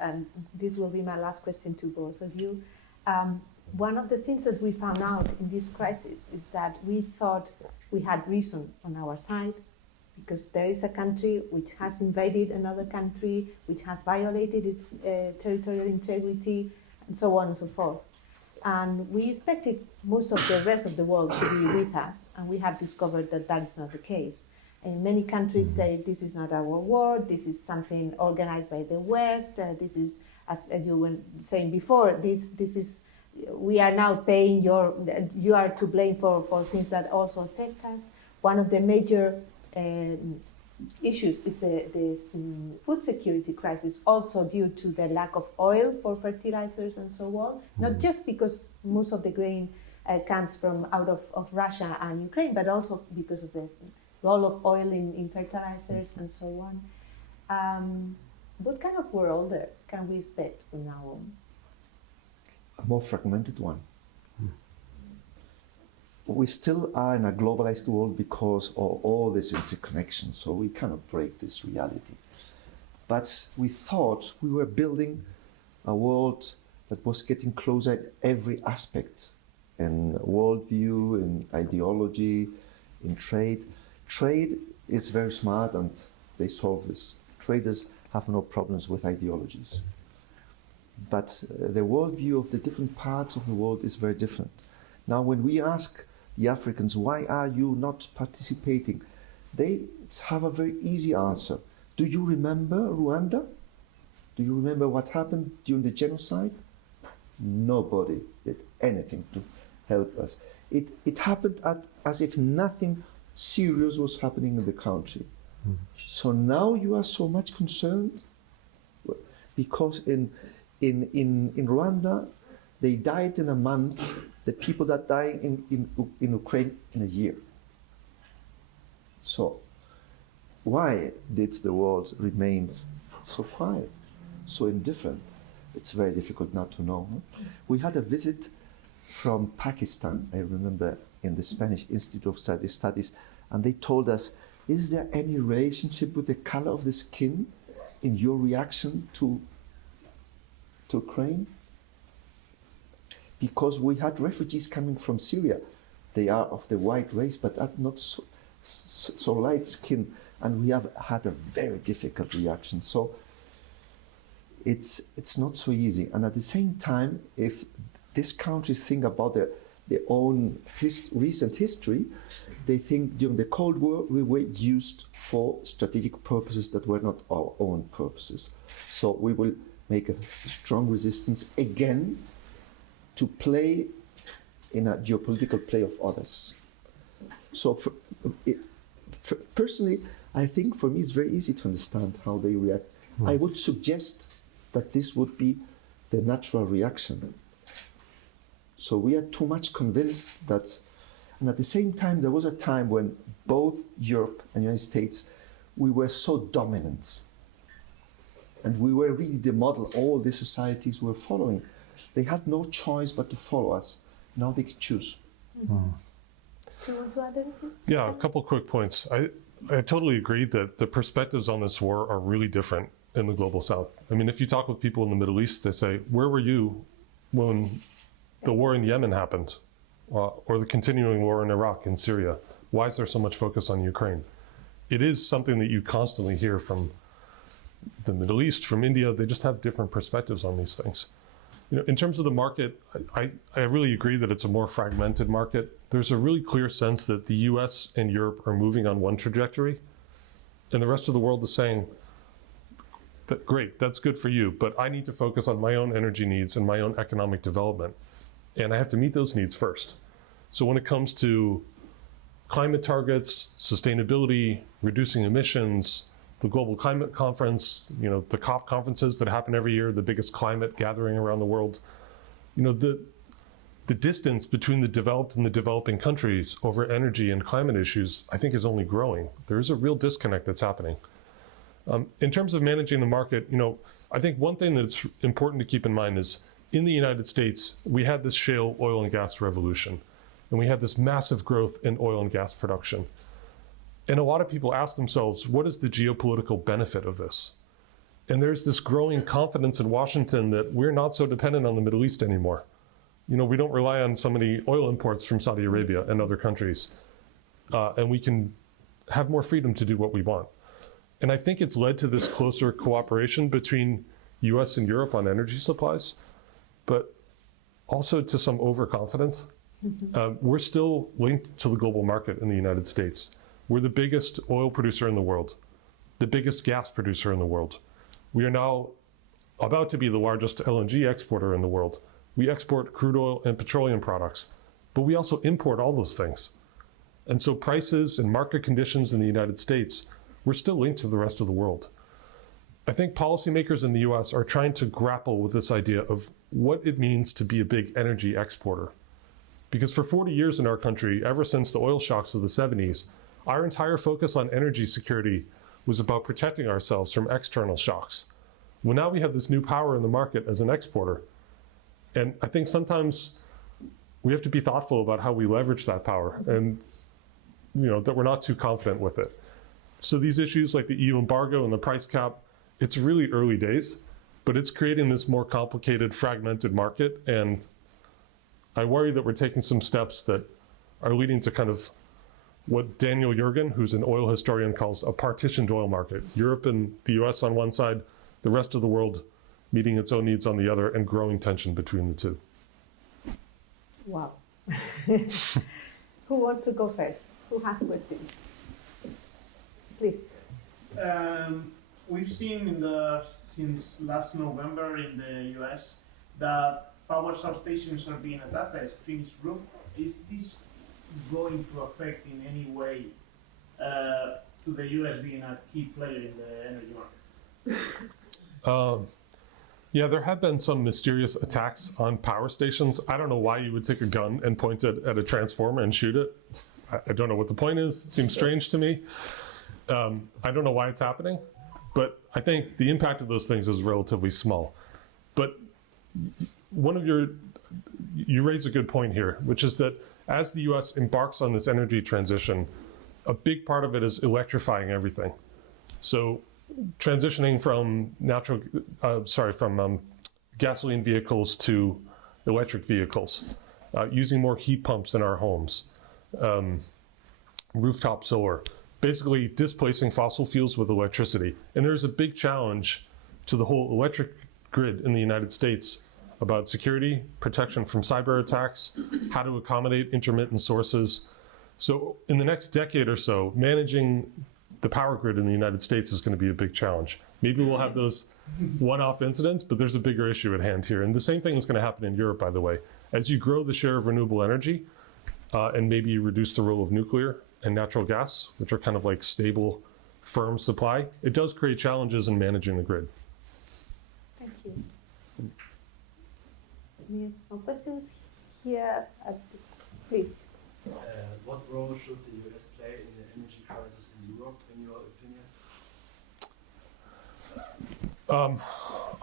and this will be my last question to both of you. One of the things that we found out in this crisis is that we thought we had reason on our side, because there is a country which has invaded another country, which has violated its territorial integrity, and so on and so forth. And we expected most of the rest of the world to be with us, and we have discovered that that is not the case. And many countries say this is not our war, this is something organized by the West, this is, as you were saying before, this is, we are now paying you are to blame for things that also affect us. One of the major issues is the food security crisis, also due to the lack of oil for fertilizers and so on. Not just because most of the grain comes from out of Russia and Ukraine, but also because of the role of oil in fertilizers and so on. What kind of world can we expect from now on? A more fragmented one. We still are in a globalized world because of all this interconnection, so we cannot break this reality. But we thought we were building a world that was getting closer in every aspect, in worldview, in ideology, in trade. Trade is very smart and they solve this. Traders have no problems with ideologies. But the worldview of the different parts of the world is very different. Now, when we ask the Africans, why are you not participating? They have a very easy answer. Do you remember Rwanda? Do you remember what happened during the genocide? Nobody did anything to help us. It happened as if nothing serious was happening in the country. So now you are so much concerned because in Rwanda, they died in a month, the people that die in Ukraine in a year. So why did the world remain so quiet, so indifferent? It's very difficult not to know. We had a visit from Pakistan, I remember, in the Spanish Institute of Studies, and they told us, is there any relationship with the color of the skin in your reaction to Ukraine? Because we had refugees coming from Syria. They are of the white race, but are not so light skin, and we have had a very difficult reaction. So it's not so easy. And at the same time, if these countries think about their own recent history, they think during the Cold War we were used for strategic purposes that were not our own purposes. So we will make a strong resistance again to play in a geopolitical play of others. So personally, I think for me it's very easy to understand how they react. I would suggest that this would be the natural reaction. So we are too much convinced that, and at the same time, there was a time when both Europe and the United States, we were so dominant. And we were really the model all the societies were following. They had no choice but to follow us. Now they can choose. Do you want to add anything? Yeah, a couple quick points. I totally agree that the perspectives on this war are really different in the global south. I mean, if you talk with people in the Middle East, they say, where were you when the war in Yemen happened? Or the continuing war in Iraq and Syria? Why is there so much focus on Ukraine? It is something that you constantly hear from the Middle East, from India. They just have different perspectives on these things. You know, in terms of the market, I really agree that it's a more fragmented market. There's a really clear sense that the US and Europe are moving on one trajectory, and the rest of the world is saying, great, that's good for you, but I need to focus on my own energy needs and my own economic development, and I have to meet those needs first. So when it comes to climate targets, sustainability, reducing emissions, the Global Climate Conference, the COP conferences that happen every year, the biggest climate gathering around the world. The distance between the developed and the developing countries over energy and climate issues, I think, is only growing. There is a real disconnect that's happening. In terms of managing the market, I think one thing that's important to keep in mind is in the United States, we had this shale oil and gas revolution, and we had this massive growth in oil and gas production. And a lot of people ask themselves, what is the geopolitical benefit of this? And there's this growing confidence in Washington that we're not so dependent on the Middle East anymore. We don't rely on so many oil imports from Saudi Arabia and other countries. And we can have more freedom to do what we want. And I think it's led to this closer cooperation between US and Europe on energy supplies, but also to some overconfidence. We're still linked to the global market in the United States. We're the biggest oil producer in the world, the biggest gas producer in the world. We are now about to be the largest LNG exporter in the world. We export crude oil and petroleum products, but we also import all those things. And so prices and market conditions in the United States, we're still linked to the rest of the world. I think policymakers in the US are trying to grapple with this idea of what it means to be a big energy exporter. Because for 40 years in our country, ever since the oil shocks of the 70s, our entire focus on energy security was about protecting ourselves from external shocks. Well, now we have this new power in the market as an exporter. And I think sometimes we have to be thoughtful about how we leverage that power and that we're not too confident with it. So these issues like the EU embargo and the price cap, it's really early days, but it's creating this more complicated, fragmented market. And I worry that we're taking some steps that are leading to kind of what Daniel Yergin, who's an oil historian, calls a partitioned oil market. Europe and the US on one side, the rest of the world meeting its own needs on the other, and growing tension between the two. Wow. Who wants to go first? Who has questions? Please. We've seen since last November in the US that power substations are being attacked by extremist groups. Is this going to affect in any way to the US being a key player in the energy market? Yeah, there have been some mysterious attacks on power stations. I don't know why you would take a gun and point it at a transformer and shoot it. I don't know what the point is. It seems strange to me. I don't know why it's happening, but I think the impact of those things is relatively small. But you raise a good point here, which is that as the US embarks on this energy transition, a big part of it is electrifying everything. So transitioning from gasoline vehicles to electric vehicles, using more heat pumps in our homes, rooftop solar, basically displacing fossil fuels with electricity. And there's a big challenge to the whole electric grid in the United States about security, protection from cyber attacks, how to accommodate intermittent sources. So in the next decade or so, managing the power grid in the United States is going to be a big challenge. Maybe we'll have those one-off incidents, but there's a bigger issue at hand here. And the same thing is going to happen in Europe, by the way. As you grow the share of renewable energy, and maybe you reduce the role of nuclear and natural gas, which are kind of like stable, firm supply, it does create challenges in managing the grid. Thank you. Any more questions here? Please. What role should the US play in the energy crisis in Europe, in your opinion?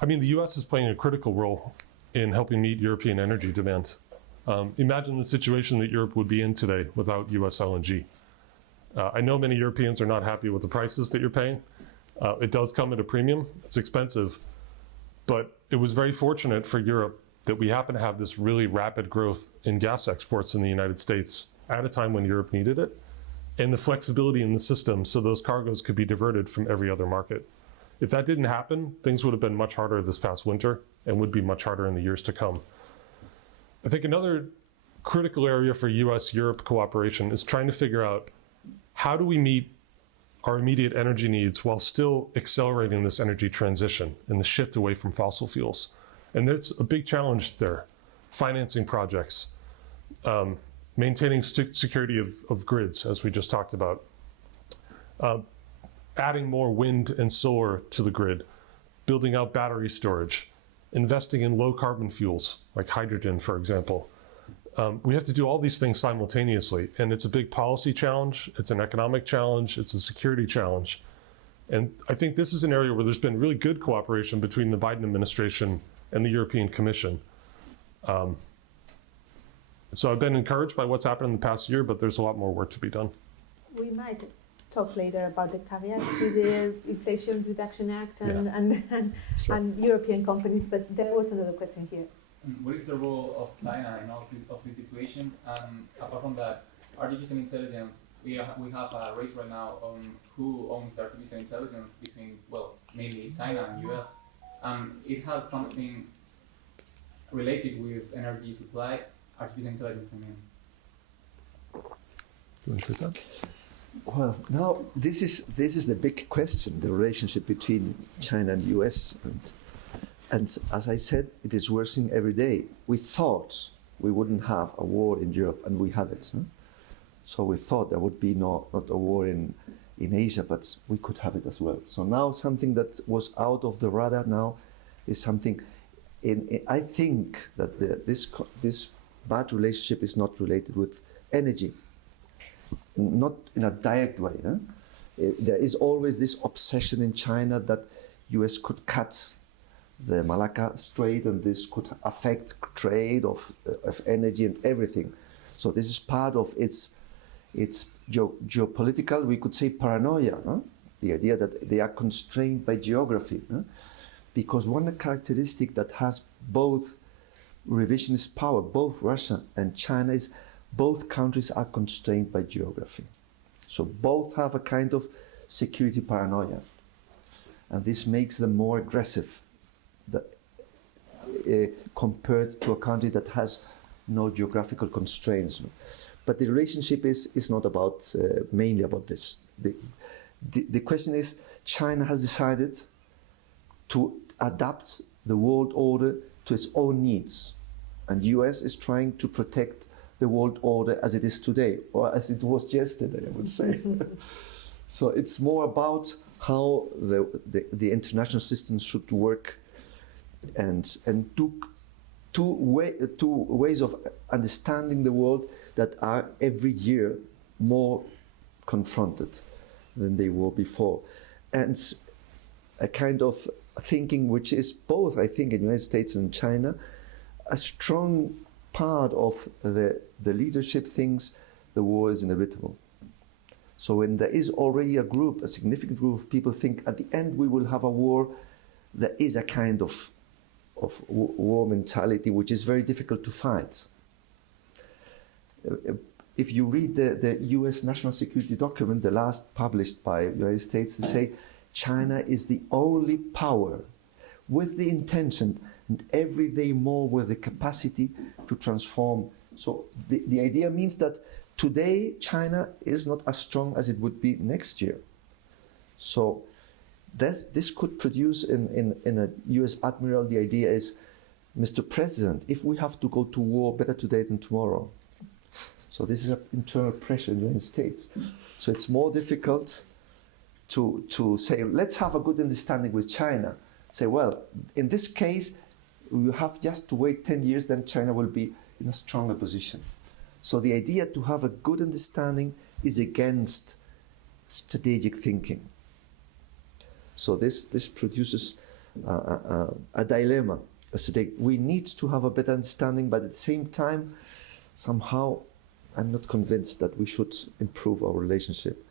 I mean, the US is playing a critical role in helping meet European energy demand. Imagine the situation that Europe would be in today without US LNG. I know many Europeans are not happy with the prices that you're paying. It does come at a premium. It's expensive. But it was very fortunate for Europe that we happen to have this really rapid growth in gas exports in the United States at a time when Europe needed it, and the flexibility in the system so those cargoes could be diverted from every other market. If that didn't happen, things would have been much harder this past winter and would be much harder in the years to come. I think another critical area for US-Europe cooperation is trying to figure out how do we meet our immediate energy needs while still accelerating this energy transition and the shift away from fossil fuels. And there's a big challenge there. Financing projects, maintaining security of grids, as we just talked about. adding more wind and solar to the grid, building out battery storage, investing in low carbon fuels like hydrogen, for example. We have to do all these things simultaneously, and it's a big policy challenge, it's an economic challenge, it's a security challenge. And I think this is an area where there's been really good cooperation between the Biden administration and the European Commission. So I've been encouraged by what's happened in the past year, but there's a lot more work to be done. We might talk later about the caveats to the Inflation Reduction Act and European companies, but there was another question here. What is the role of China in all of this situation? Apart from that, artificial intelligence, we have a race right now on who owns the artificial intelligence between, well, mainly China and US. It has something related with energy supply, artificial intelligence, I mean. Do you want to take that? Well, now this is the big question: the relationship between China and US, and as I said, it is worsening every day. We thought we wouldn't have a war in Europe, and we have it. So we thought there would be not a war in Asia, but we could have it as well. So now something that was out of the radar now is something. I think that this bad relationship is not related with energy. Not in a direct way. There is always this obsession in China that US could cut the Malacca Strait, and this could affect trade of energy and everything. So this is part of its geopolitical, we could say, paranoia. The idea that they are constrained by geography. Because one characteristic that has both revisionist power, both Russia and China, is both countries are constrained by geography. So both have a kind of security paranoia. And this makes them more aggressive compared to a country that has no geographical constraints. But the relationship is not about mainly about this. The question is, China has decided to adapt the world order to its own needs. And US is trying to protect the world order as it is today, or as it was yesterday, I would say. So it's more about how the international system should work, and two ways of understanding the world that are every year more confronted than they were before. And a kind of thinking which is both, I think, in the United States and China, a strong part of the leadership thinks the war is inevitable. So when there is already a significant group of people think at the end we will have a war, there is a kind of war mentality which is very difficult to fight. If you read the US national security document, the last published by the United States, they say China is the only power with the intention and every day more with the capacity to transform. So the idea means that today China is not as strong as it would be next year. So this could produce in a US admiral, the idea is, Mr. President, if we have to go to war, better today than tomorrow. So this is an internal pressure in the United States. So it's more difficult to say, let's have a good understanding with China. Say, well, in this case, you have just to wait 10 years, then China will be in a stronger position. So the idea to have a good understanding is against strategic thinking. So this produces a dilemma. We need to have a better understanding, but at the same time, somehow, I'm not convinced that we should improve our relationship.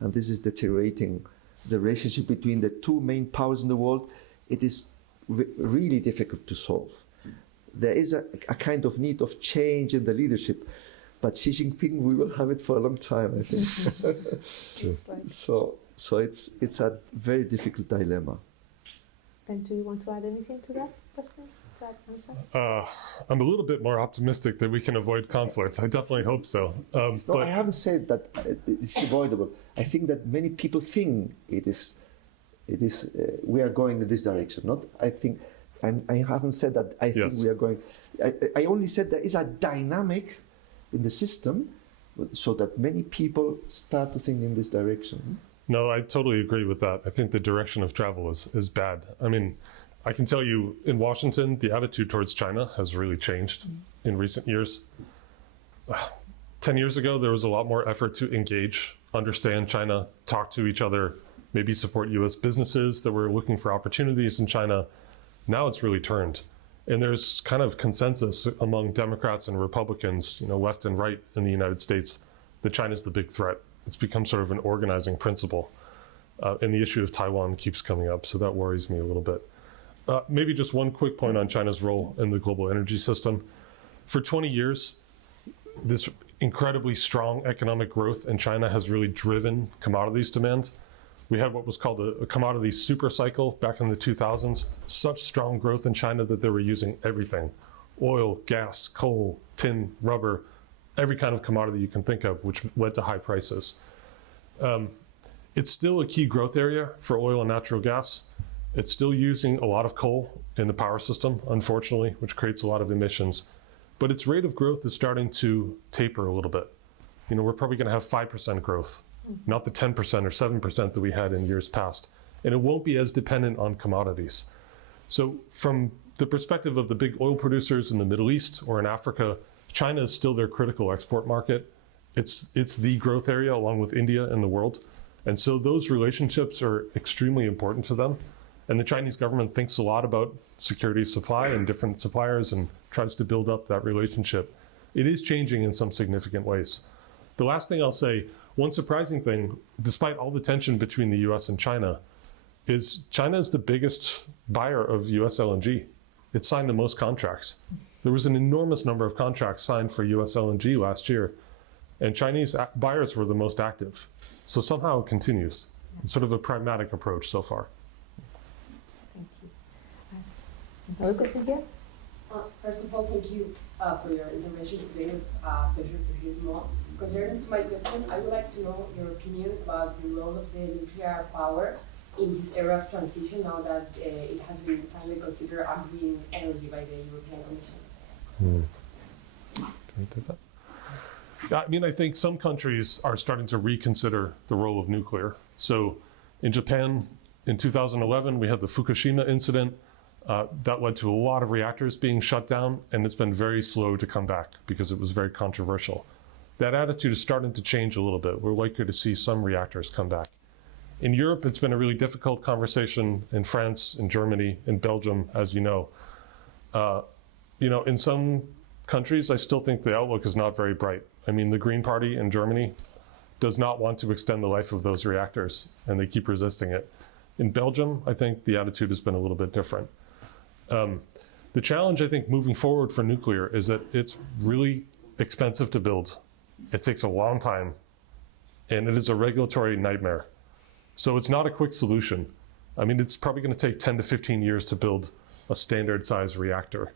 And this is deteriorating the relationship between the two main powers in the world. It is really difficult to solve. There is a kind of need of change in the leadership, but Xi Jinping, we will have it for a long time, I think. So it's a very difficult dilemma. Ben, do you want to add anything to that question? I'm a little bit more optimistic that we can avoid conflict. I definitely hope so. No, but I haven't said that it's avoidable. I think that many people think it is. We are going in this direction. I haven't said that. I think we are going. I only said there is a dynamic in the system, so that many people start to think in this direction. No, I totally agree with that. I think the direction of travel is bad. I mean, I can tell you in Washington, the attitude towards China has really changed in recent years. 10 years ago, there was a lot more effort to engage, understand China, talk to each other, maybe support US businesses that were looking for opportunities in China. Now it's really turned. And there's kind of consensus among Democrats and Republicans, left and right in the United States, that China's the big threat. It's become sort of an organizing principle. And the issue of Taiwan keeps coming up, so that worries me a little bit. Maybe just one quick point on China's role in the global energy system. For 20 years, this incredibly strong economic growth in China has really driven commodities demand. We had what was called a commodity super cycle back in the 2000s. Such strong growth in China that they were using everything: oil, gas, coal, tin, rubber, every kind of commodity you can think of, which led to high prices. It's still a key growth area for oil and natural gas. It's still using a lot of coal in the power system, unfortunately, which creates a lot of emissions. But its rate of growth is starting to taper a little bit. We're probably going to have 5% growth, not the 10% or 7% that we had in years past. And it won't be as dependent on commodities. So from the perspective of the big oil producers in the Middle East or in Africa, China is still their critical export market. It's the growth area along with India in the world. And so those relationships are extremely important to them. And the Chinese government thinks a lot about security of supply and different suppliers and tries to build up that relationship. It is changing in some significant ways. The last thing I'll say, one surprising thing, despite all the tension between the US and China, is China is the biggest buyer of US LNG. It signed the most contracts. There was an enormous number of contracts signed for US LNG last year, and Chinese buyers were the most active. So somehow it continues. It's sort of a pragmatic approach so far. Thank you. Another question here? First of all, thank you for your intervention today. It was a pleasure to hear more. Concerning to my question, I would like to know your opinion about the role of the nuclear power in this era of transition, now that it has been finally considered a green energy by the European Commission. Can I take that? I mean, I think some countries are starting to reconsider the role of nuclear. So in Japan, in 2011, we had the Fukushima incident. That led to a lot of reactors being shut down, and it's been very slow to come back because it was very controversial. That attitude is starting to change a little bit. We're likely to see some reactors come back. In Europe, it's been a really difficult conversation in France, in Germany, in Belgium, as you know. In some countries, I still think the outlook is not very bright. I mean, the Green Party in Germany does not want to extend the life of those reactors, and they keep resisting it. In Belgium, I think the attitude has been a little bit different. The challenge, I think, moving forward for nuclear is that it's really expensive to build. It takes a long time, and it is a regulatory nightmare. So it's not a quick solution. I mean, it's probably going to take 10 to 15 years to build a standard size reactor.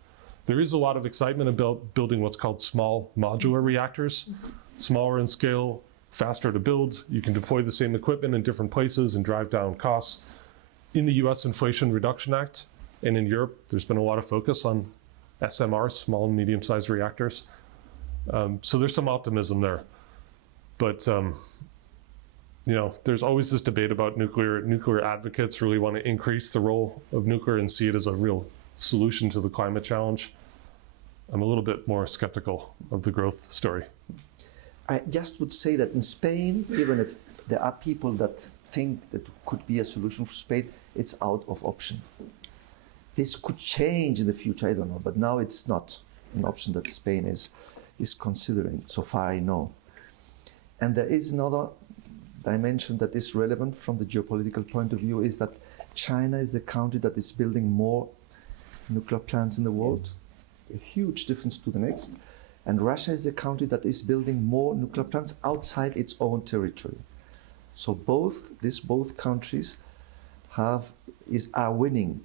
There is a lot of excitement about building what's called small modular reactors, smaller in scale, faster to build. You can deploy the same equipment in different places and drive down costs. In the US Inflation Reduction Act and in Europe, there's been a lot of focus on SMRs, small and medium-sized reactors. So there's some optimism there. But there's always this debate about nuclear. Nuclear advocates really want to increase the role of nuclear and see it as a real solution to the climate challenge. I'm a little bit more skeptical of the growth story. I just would say that in Spain, even if there are people that think that could be a solution for Spain, it's out of option. This could change in the future, I don't know, but now it's not an option that Spain is considering, so far I know. And there is another dimension that is relevant from the geopolitical point of view, is that China is the country that is building more nuclear plants in the world, a huge difference to the next. And Russia is the country that is building more nuclear plants outside its own territory. So both countries are winning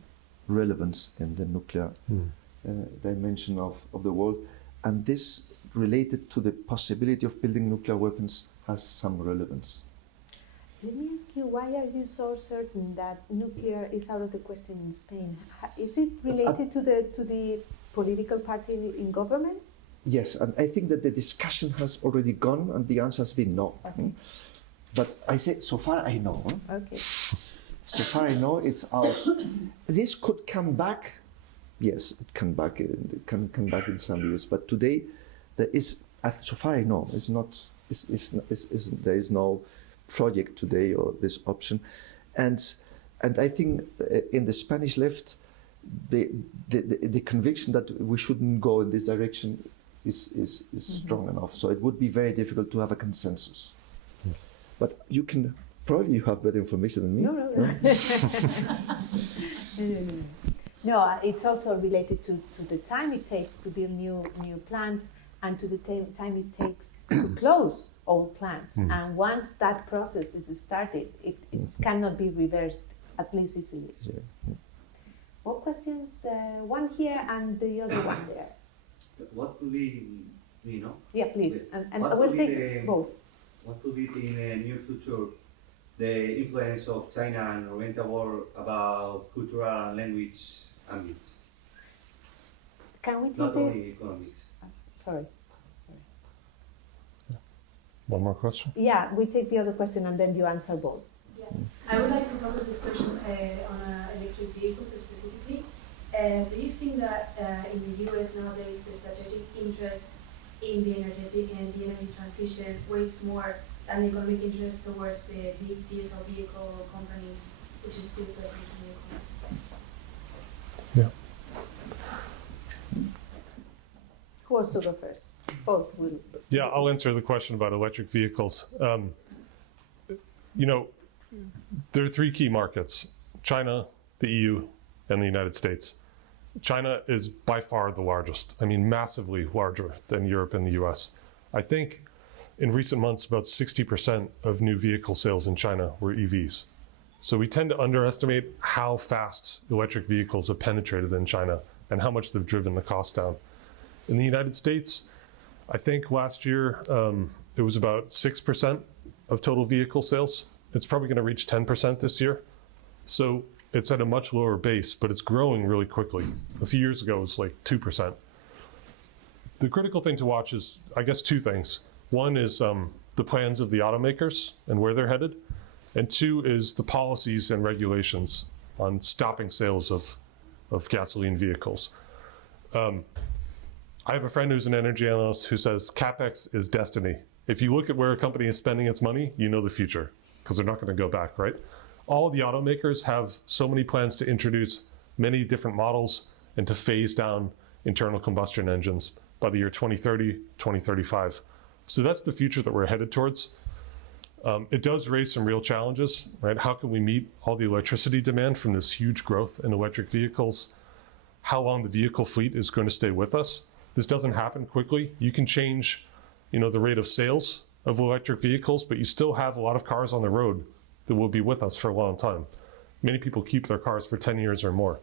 relevance in the nuclear dimension of the world. And this, related to the possibility of building nuclear weapons, has some relevance. Let me ask you, why are you so certain that nuclear is out of the question in Spain? Is it related to the political party in government? Yes, and I think that the discussion has already gone, and the answer has been no. Okay. But I say, so far I know. Huh? Okay. So far I know it's out. This could come back. Yes, it can come back in some years. But today, there is, so far I know, it's not. There is no project today or this option, and I think in the Spanish left, the conviction that we shouldn't go in this direction is strong enough. So it would be very difficult to have a consensus. But you can probably you have better information than me. No. No, it's also related to the time it takes to build new plants and to the time it takes to close old plants. And once that process is started, it cannot be reversed, at least easily. Yeah. More questions? One here and the other one there. What could be, Yeah, please. And What we'll could take be the- both. what could be in the near future the influence of China and Oriental world about cultural and language ambits, Can we take not the... only economics? Sorry. One more question? Yeah, we take the other question and then you answer both. Yeah. I would like to focus this question on electric vehicles specifically. Do you think that in the US nowadays the strategic interest in the energy transition weighs more than the economic interest towards the big diesel vehicle companies, which is still preferred to the economy? Yeah. Who wants to go first? Both will. Yeah, I'll answer the question about electric vehicles. There are three key markets: China, the EU, and the United States. China is by far the largest. I mean, massively larger than Europe and the US. I think in recent months, about 60% of new vehicle sales in China were EVs. So we tend to underestimate how fast electric vehicles have penetrated in China and how much they've driven the cost down. In the United States, I think last year it was about 6% of total vehicle sales. It's probably going to reach 10% this year. So it's at a much lower base, but it's growing really quickly. A few years ago, it was like 2%. The critical thing to watch is, I guess, two things. One is the plans of the automakers and where they're headed. And two is the policies and regulations on stopping sales of gasoline vehicles. I have a friend who's an energy analyst who says CapEx is destiny. If you look at where a company is spending its money, you know the future, because they're not going to go back, right? All of the automakers have so many plans to introduce many different models and to phase down internal combustion engines by the year 2030, 2035. So that's the future that we're headed towards. It does raise some real challenges, right? How can we meet all the electricity demand from this huge growth in electric vehicles? How long the vehicle fleet is going to stay with us? This doesn't happen quickly. You can change, the rate of sales of electric vehicles, but you still have a lot of cars on the road that will be with us for a long time. Many people keep their cars for 10 years or more.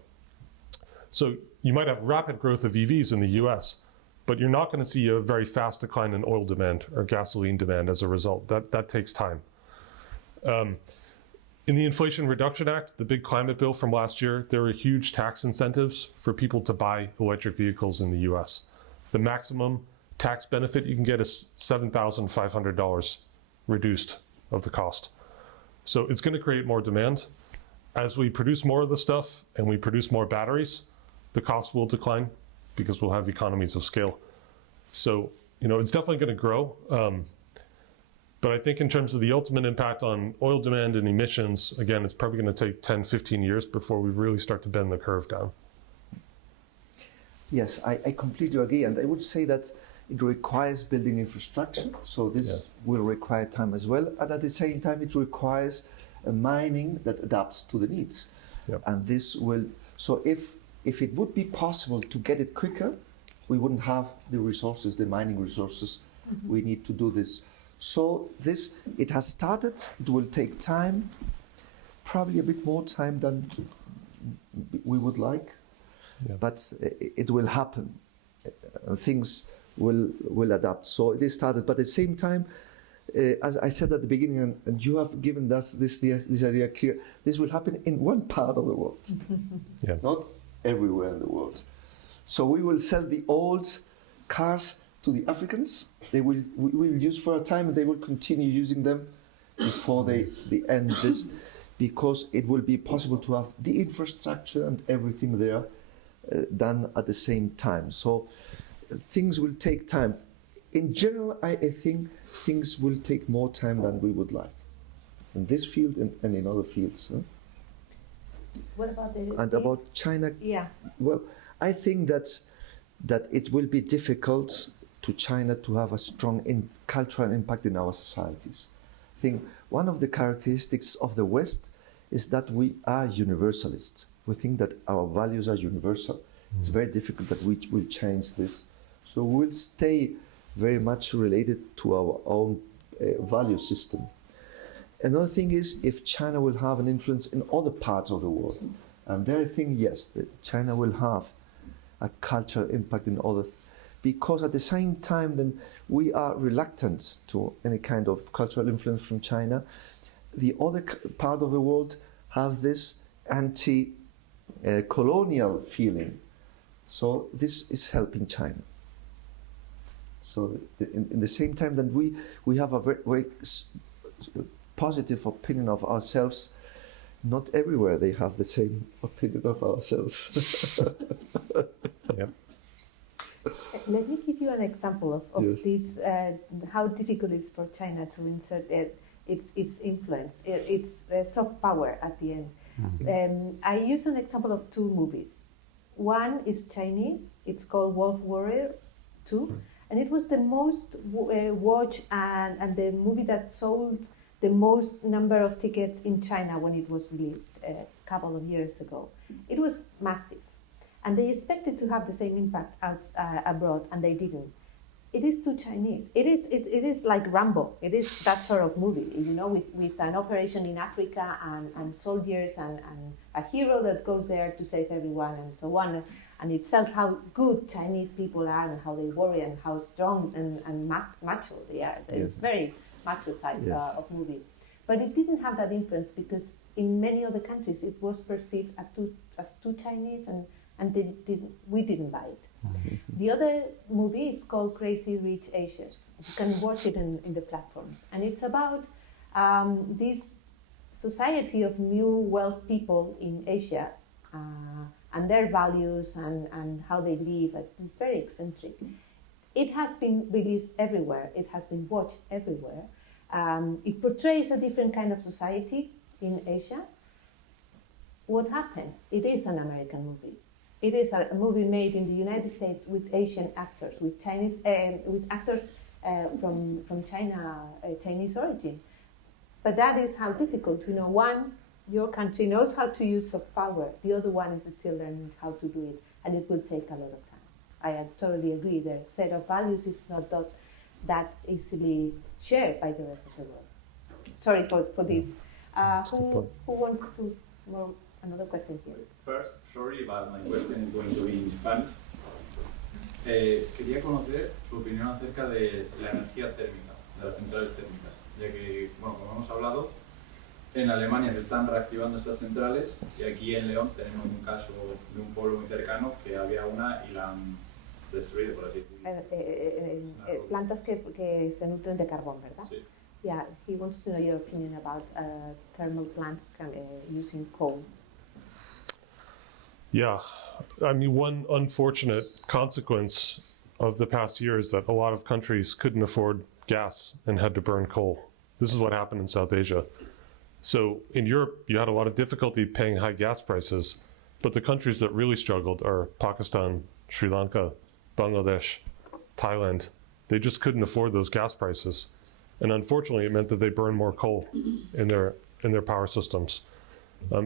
So you might have rapid growth of EVs in the US, but you're not going to see a very fast decline in oil demand or gasoline demand as a result. That takes time. In the Inflation Reduction Act, the big climate bill from last year, there were huge tax incentives for people to buy electric vehicles in the US. The maximum tax benefit you can get is $7,500 reduced of the cost. So it's going to create more demand. As we produce more of the stuff and we produce more batteries, the cost will decline because we'll have economies of scale. So, it's definitely going to grow. But I think in terms of the ultimate impact on oil demand and emissions, again, it's probably going to take 10, 15 years before we really start to bend the curve down. Yes, I completely agree. And I would say that it requires building infrastructure. So this will require time as well. And at the same time, it requires a mining that adapts to the needs. Yep. And this will, so if it would be possible to get it quicker, we wouldn't have the resources, the mining resources we need to do this. So it has started, it will take time, probably a bit more time than we would like, but it will happen. Things will adapt. So it is started, but at the same time, as I said at the beginning, and you have given us this idea clear, this will happen in one part of the world, not everywhere in the world. So we will sell the old cars to the Africans. We will use for a time, and they will continue using them before they end this, because it will be possible to have the infrastructure and everything there done at the same time. So things will take time. In general, I think things will take more time than we would like, in this field and in other fields. What about the... And about China, Yeah. well, I think that it will be difficult to China to have a strong cultural impact in our societies. I think one of the characteristics of the West is that we are universalists. We think that our values are universal. It's very difficult that we will change this. So we'll stay very much related to our own value system. Another thing is if China will have an influence in other parts of the world. And there I think, yes, that China will have a cultural impact in other, because at the same time then we are reluctant to any kind of cultural influence from China. The other part of the world have this anti-colonial feeling. So this is helping China. So in the same time that we have a very positive opinion of ourselves, not everywhere they have the same opinion of ourselves. Yep. Let me give you an example of Yes. this, how difficult it is for China to insert its influence, its soft power at the end. I use an example of two movies. One is Chinese, it's called Wolf Warrior 2, and it was the most watched and the movie that sold the most number of tickets in China when it was released a couple of years ago. It was massive. And they expected to have the same impact abroad, and they didn't. It is too Chinese. It is like Rambo. It is that sort of movie, you know, with an operation in Africa and soldiers and a hero that goes there to save everyone and so on. And it tells how good Chinese people are and how they worry and how strong and macho they are. So it's very macho type of movie. But it didn't have that influence because in many other countries it was perceived as too Chinese and we didn't buy it. The other movie is called Crazy Rich Asians. You can watch it in the platforms. And it's about this society of new wealth people in Asia and their values and how they live. It's very eccentric. It has been released everywhere. It has been watched everywhere. It portrays a different kind of society in Asia. What happened? It is an American movie. It is a movie made in the United States with Asian actors, with Chinese, with actors from China, Chinese origin. But that is how difficult. You know, one, your country knows how to use soft power. The other one is still learning how to do it, and it will take a lot of time. I totally agree. The set of values is not that easily shared by the rest of the world. Sorry for this. Who wants to? Well, another question here. First, sorry, but my question is going to be in Spanish. Quería conocer su opinión acerca de la energía térmica, de las centrales térmicas, ya que, bueno, como hemos hablado, en Alemania se están reactivando estas centrales y aquí en León tenemos un caso de un pueblo muy cercano que había una y la han destruido, por así decirlo. Plantas que se nutren de carbón, ¿verdad? Sí. Yeah, he wants to know your opinion about thermal plants using coal. Yeah, I mean, one unfortunate consequence of the past year is that a lot of countries couldn't afford gas and had to burn coal. This is what happened in South Asia. So in Europe, you had a lot of difficulty paying high gas prices, but the countries that really struggled are Pakistan, Sri Lanka, Bangladesh, Thailand. They just couldn't afford those gas prices. And unfortunately, it meant that they burned more coal in their power systems.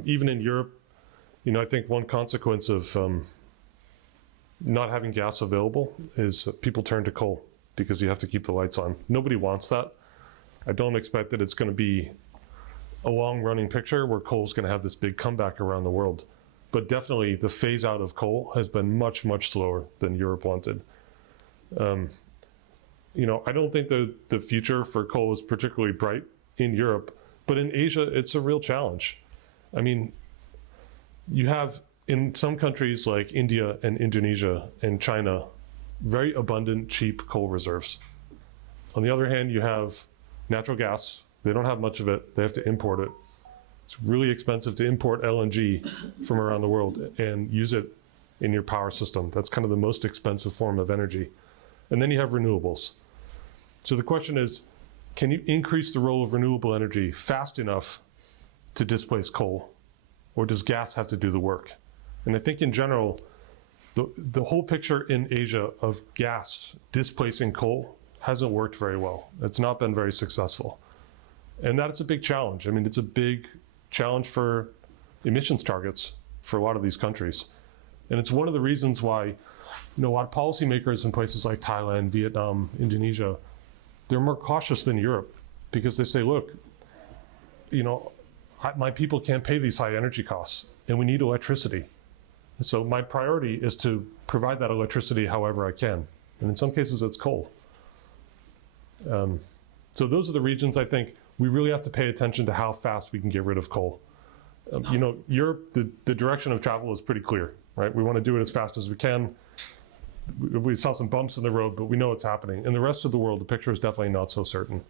Even in Europe, you know, I think one consequence of not having gas available is that people turn to coal because you have to keep the lights on. Nobody wants that. I don't expect that it's going to be a long-running picture where coal is going to have this big comeback around the world. But definitely the phase out of coal has been much, much slower than Europe wanted. You know, I don't think the future for coal is particularly bright in Europe, but in Asia, it's a real challenge. I mean, you have in some countries like India and Indonesia and China, very abundant, cheap coal reserves. On the other hand, you have natural gas, They don't have much of it. They have to import it. It's really expensive to import LNG from around the world and use it in your power system. That's kind of the most expensive form of energy. And then you have renewables. So the question is, can you increase the role of renewable energy fast enough to displace coal? Or does gas have to do the work? And I think in general, the whole picture in Asia of gas displacing coal hasn't worked very well. It's not been very successful. And that's a big challenge. I mean, it's a big challenge for emissions targets for a lot of these countries. And it's one of the reasons why, a lot of policymakers in places like Thailand, Vietnam, Indonesia, they're more cautious than Europe because they say, look, my people can't pay these high energy costs and we need electricity. So my priority is to provide that electricity however I can. And in some cases it's coal. So those are the regions I think we really have to pay attention to how fast we can get rid of coal. Europe, the direction of travel is pretty clear, right? We want to do it as fast as we can. We saw some bumps in the road, but we know it's happening. In the rest of the world, the picture is definitely not so certain.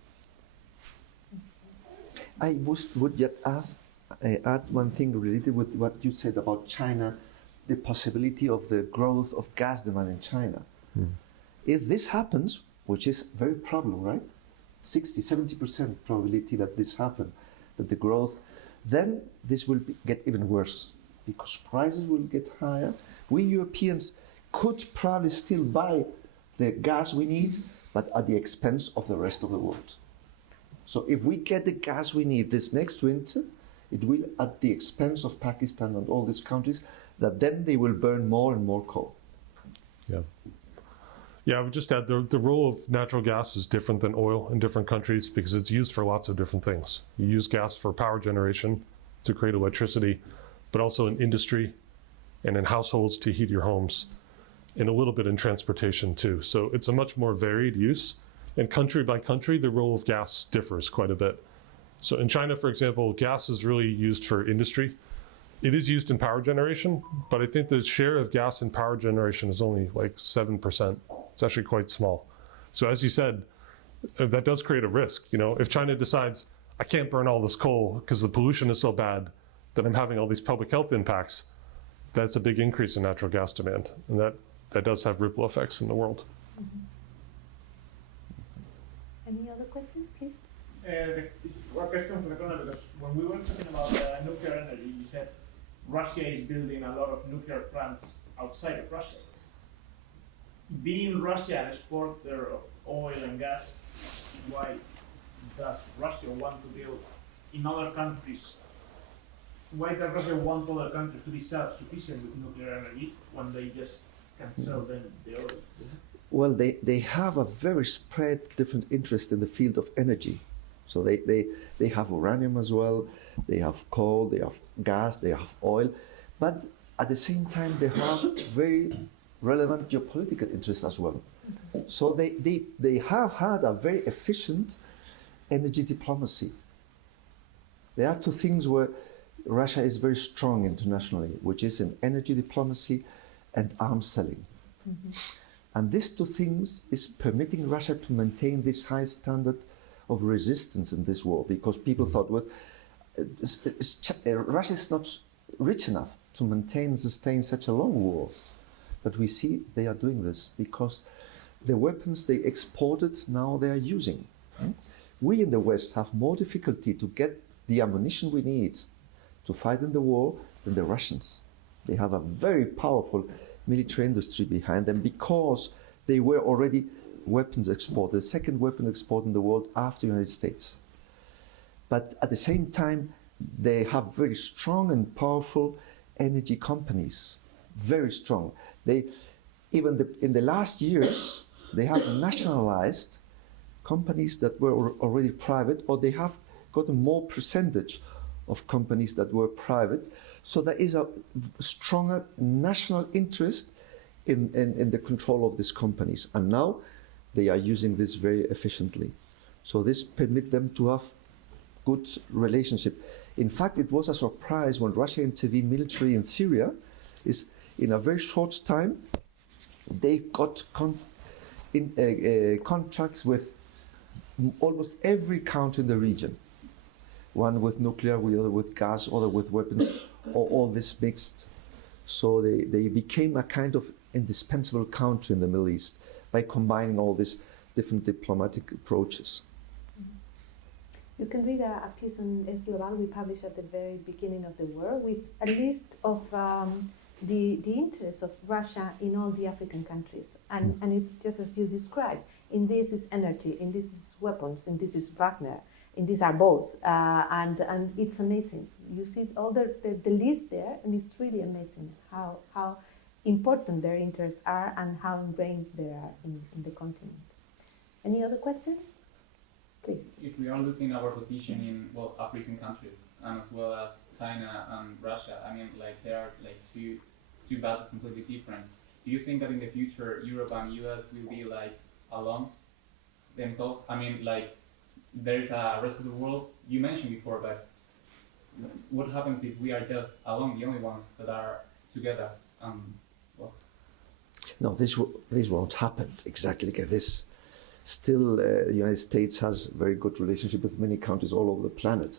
I would yet add one thing related with what you said about China, the possibility of the growth of gas demand in China. If this happens, which is very probable, right? 60-70% probability that this happens, that the growth, then this will get even worse because prices will get higher. We Europeans could probably still buy the gas we need, but at the expense of the rest of the world. So if we get the gas we need this next winter, it will at the expense of Pakistan and all these countries, that then they will burn more and more coal. Yeah, I would just add the role of natural gas is different than oil in different countries because it's used for lots of different things. You use gas for power generation to create electricity, but also in industry and in households to heat your homes, and a little bit in transportation too. So it's a much more varied use. And country by country, the role of gas differs quite a bit. So in China, for example, gas is really used for industry. It is used in power generation, but I think the share of gas in power generation is only like 7%. It's actually quite small. So as you said, that does create a risk. If China decides, I can't burn all this coal because the pollution is so bad that I'm having all these public health impacts, that's a big increase in natural gas demand. And that does have ripple effects in the world. Any other questions, please? It's a question from the corner because when we were talking about nuclear energy, you said Russia is building a lot of nuclear plants outside of Russia. Being Russia an exporter of oil and gas, why does Russia want to build in other countries? Why does Russia want other countries to be self-sufficient with nuclear energy when they just can sell them the oil? Well, they have a very spread different interest in the field of energy. So they have uranium as well, they have coal, they have gas, they have oil, but at the same time they have very relevant geopolitical interests as well. So they have had a very efficient energy diplomacy. There are two things where Russia is very strong internationally, which is in energy diplomacy and arms selling. And these two things is permitting Russia to maintain this high standard of resistance in this war, because people thought, well, Russia is not rich enough to maintain and sustain such a long war. But we see they are doing this because the weapons they exported, now they are using. We in the West have more difficulty to get the ammunition we need to fight in the war than the Russians. They have a very powerful military industry behind them because they were already weapons exporter, the second weapon export in the world after the United States. But at the same time, they have very strong and powerful energy companies, very strong. They, even in the last years, they have nationalized companies that were already private, or they have gotten more percentage of companies that were private. So there is a stronger national interest in the control of these companies. And now they are using this very efficiently. So this permits them to have good relationship. In fact, it was a surprise when Russia intervened militarily in Syria. Is in a very short time, they got contracts with almost every country in the region. one with nuclear, the other with gas, other with weapons, or all this mixed. So they became a kind of indispensable country in the Middle East by combining all these different diplomatic approaches. You can read a piece on esglobal we published at the very beginning of the war with a list of the interests of Russia in all the African countries. And it's just as you described. In this is energy, in this is weapons, in this is Wagner, in these are both. And it's amazing. You see all the list there, and it's really amazing how important their interests are and how ingrained they are in the continent. Any other questions? Please. If we are losing our position in African countries and as well as China and Russia, I mean, like there are like two battles completely different. Do you think that in the future Europe and US will be like alone themselves? I mean, like there is a rest of the world you mentioned before, but what happens if we are just alone, the only ones that are together? No, this won't happen exactly like this. Still, the United States has a very good relationship with many countries all over the planet.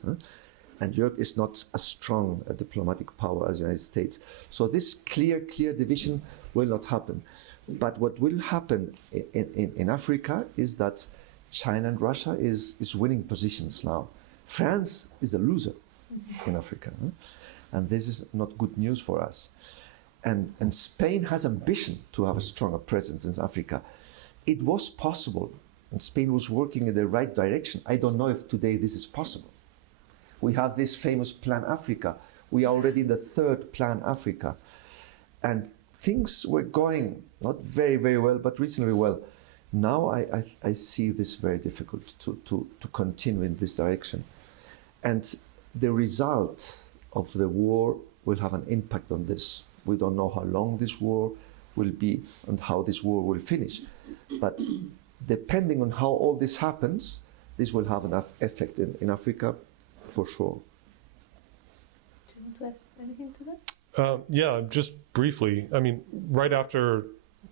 And Europe is not as strong a diplomatic power as the United States. So this clear division will not happen. But what will happen in Africa is that China and Russia is winning positions now. France is the loser in Africa. And this is not good news for us. And Spain has ambition to have a stronger presence in Africa. It was possible, and Spain was working in the right direction. I don't know if today this is possible. We have this famous Plan Africa. We are already in the third Plan Africa. And things were going not very, very well, but reasonably well. Now I see this very difficult to continue in this direction. And the result of the war will have an impact on this. We don't know how long this war will be and how this war will finish. But depending on how all this happens, this will have enough effect in Africa for sure. Do you want to add anything to that? Yeah, just briefly. I mean, right after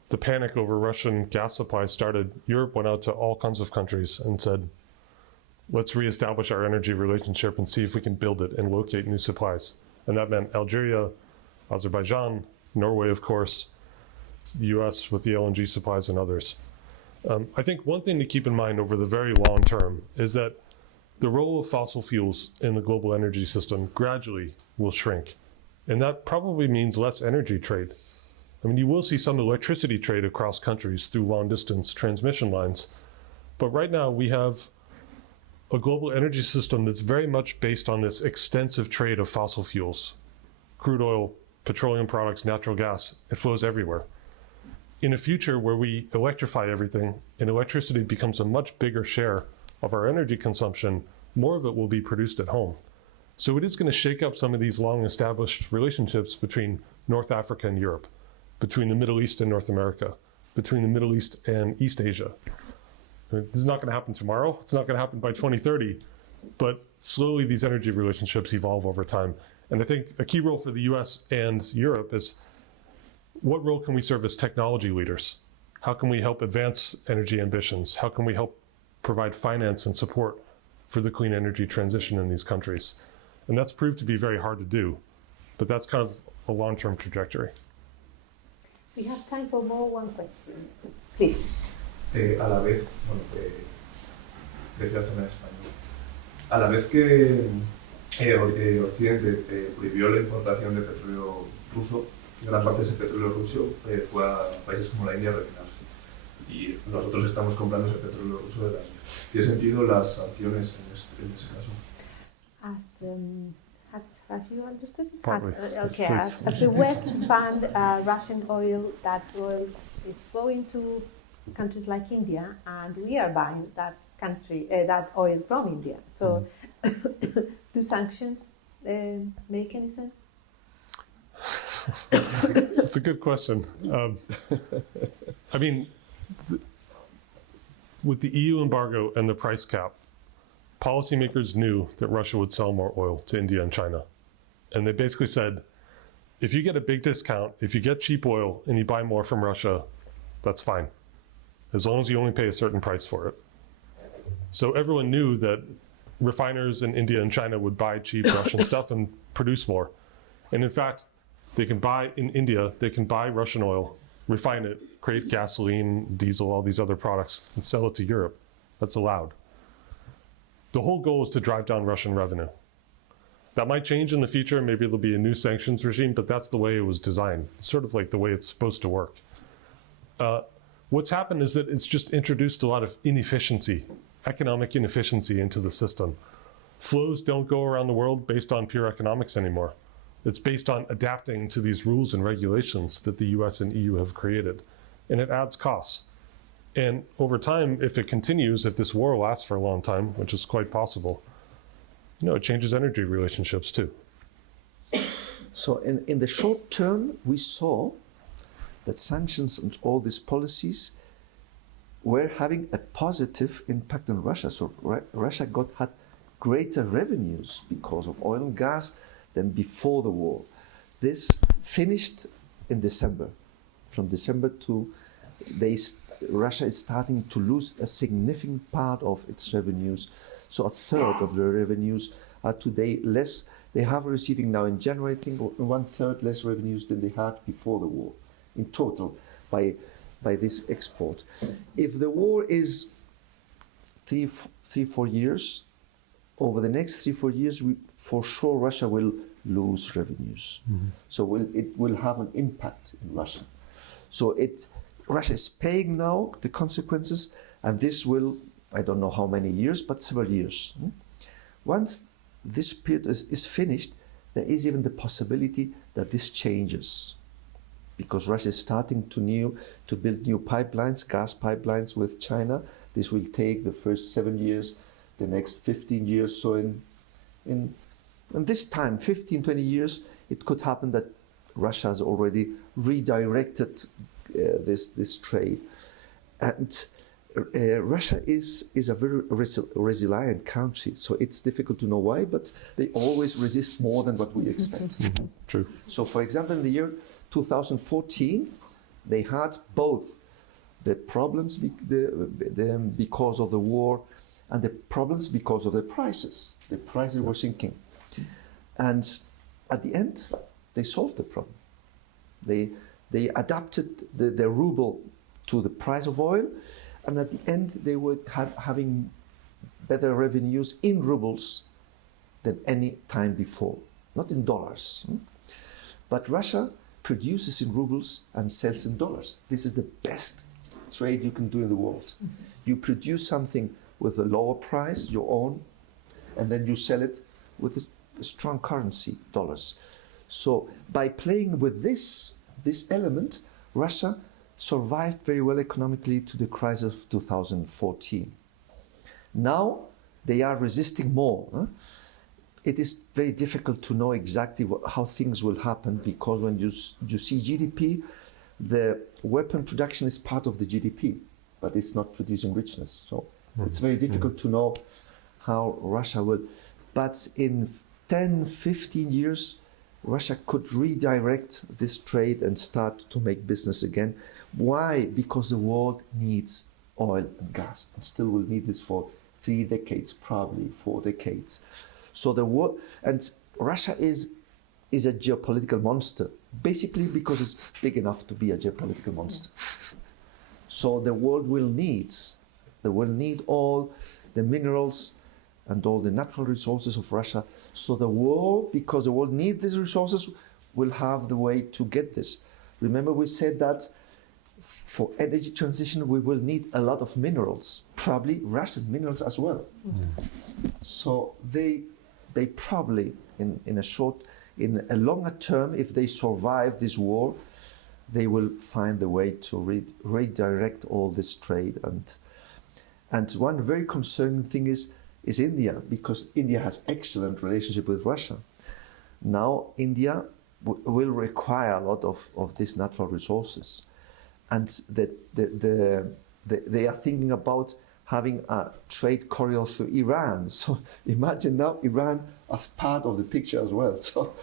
the panic over Russian gas supply started, Europe went out to all kinds of countries and said, let's reestablish our energy relationship and see if we can build it and locate new supplies. And that meant Algeria, Azerbaijan, Norway, of course, the US with the LNG supplies and others. I think one thing to keep in mind over the very long term is that the role of fossil fuels in the global energy system gradually will shrink. And that probably means less energy trade. I mean, you will see some electricity trade across countries through long distance transmission lines. But right now we have a global energy system that's very much based on this extensive trade of fossil fuels. Crude oil, petroleum products, natural gas, it flows everywhere. In a future where we electrify everything and electricity becomes a much bigger share of our energy consumption, more of it will be produced at home. So it is going to shake up some of these long established relationships between North Africa and Europe, between the Middle East and North America, between the Middle East and East Asia. This is not going to happen tomorrow. It's not going to happen by 2030, but slowly these energy relationships evolve over time. And I think a key role for the US and Europe is what role can we serve as technology leaders? How can we help advance energy ambitions? How can we help provide finance and support for the clean energy transition in these countries? And that's proved to be very hard to do, but that's kind of a long-term trajectory. We have time for one question. Please. A la vez, prefiero hacerlo en español. A la vez que Occidente prohibió la importación de petróleo ruso, gran parte de ese petróleo ruso fue a países como la India a refinarse. Y nosotros estamos comprando ese petróleo ruso de la India. ¿Tiene sentido las sanciones en ese caso? Have you understood it? Okay, as the West banned Russian oil, that oil is going to countries like India, and we are buying that oil from India. So, do sanctions make any sense? That's a good question. I mean, with the EU embargo and the price cap, policymakers knew that Russia would sell more oil to India and China. And they basically said, if you get a big discount, if you get cheap oil and you buy more from Russia, that's fine, as long as you only pay a certain price for it. So everyone knew that refiners in India and China would buy cheap Russian stuff and produce more. And in fact, they can buy in India, they can buy Russian oil, refine it, create gasoline, diesel, all these other products, and sell it to Europe. That's allowed. The whole goal is to drive down Russian revenue. That might change in the future. Maybe there'll be a new sanctions regime, but that's the way it was designed. It's sort of like the way it's supposed to work. What's happened is that it's just introduced a lot of inefficiency, economic inefficiency into the system. Flows don't go around the world based on pure economics anymore. It's based on adapting to these rules and regulations that the US and EU have created. And it adds costs. And over time, if it continues, if this war lasts for a long time, which is quite possible, it changes energy relationships too. So in the short term, we saw that sanctions and all these policies were having a positive impact on Russia. So Russia had greater revenues because of oil and gas than before the war. This finished in December. From December to Russia is starting to lose a significant part of its revenues. So a third of their revenues are today less. They have receiving now in January, I think, 1/3 less revenues than they had before the war, in total, by this export. If the war is 3-4 years, over the next 3-4 years, for sure Russia will lose revenues. Mm-hmm. So it will have an impact in Russia. So Russia is paying now the consequences, and this will, I don't know how many years, but several years. Once this period is finished, there is even the possibility that this changes, because Russia is starting to build new pipelines, gas pipelines with China. This will take the first 7 years, the next 15 years. So in this time, 15, 20 years, it could happen that Russia has already redirected this trade. And Russia is a very resilient country, so it's difficult to know why, but they always resist more than what we expect. Mm-hmm. True. So, for example, in the year 2014, they had both the problems because of the war and the problems because of the prices. The prices were sinking. And at the end, they solved the problem. They adapted the ruble to the price of oil, and at the end they were having better revenues in rubles than any time before, not in dollars. But Russia produces in rubles and sells in dollars. This is the best trade you can do in the world. Mm-hmm. You produce something with a lower price, your own, and then you sell it with a strong currency, dollars. So by playing with this element, Russia survived very well economically to the crisis of 2014. Now they are resisting more. It is very difficult to know exactly how things will happen, because when you see GDP, the weapon production is part of the GDP, but it's not producing richness. So it's very difficult to know how Russia will. But in 10, 15 years, Russia could redirect this trade and start to make business again. Why? Because the world needs oil and gas, and still will need this for 3 decades, probably 4 decades. So the world, and Russia is a geopolitical monster, basically because it's big enough to be a geopolitical monster. So the world will need all the minerals and all the natural resources of Russia. So the world, because the world needs these resources, will have the way to get this. Remember, we said that for energy transition, we will need a lot of minerals, probably Russian minerals as well. Mm-hmm. So they probably, in a longer term, if they survive this war, they will find the way to redirect all this trade. And one very concerning thing is India, because India has excellent relationship with Russia. Now India will require a lot of these natural resources, and they are thinking about having a trade corridor through Iran. So imagine now Iran as part of the picture as well. So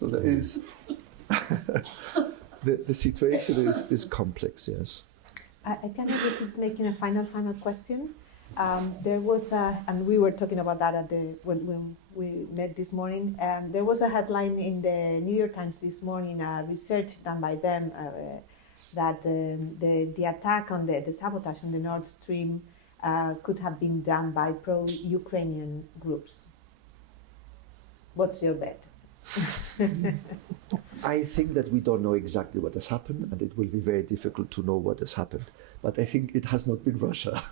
there is the situation is complex. Yes. I can just making a final question. There was and we were talking about that at when we met this morning. There was a headline in the New York Times this morning, research done by them, that the attack on the sabotage on the Nord Stream could have been done by pro-Ukrainian groups. What's your bet? I think that we don't know exactly what has happened, and it will be very difficult to know what has happened. But I think it has not been Russia.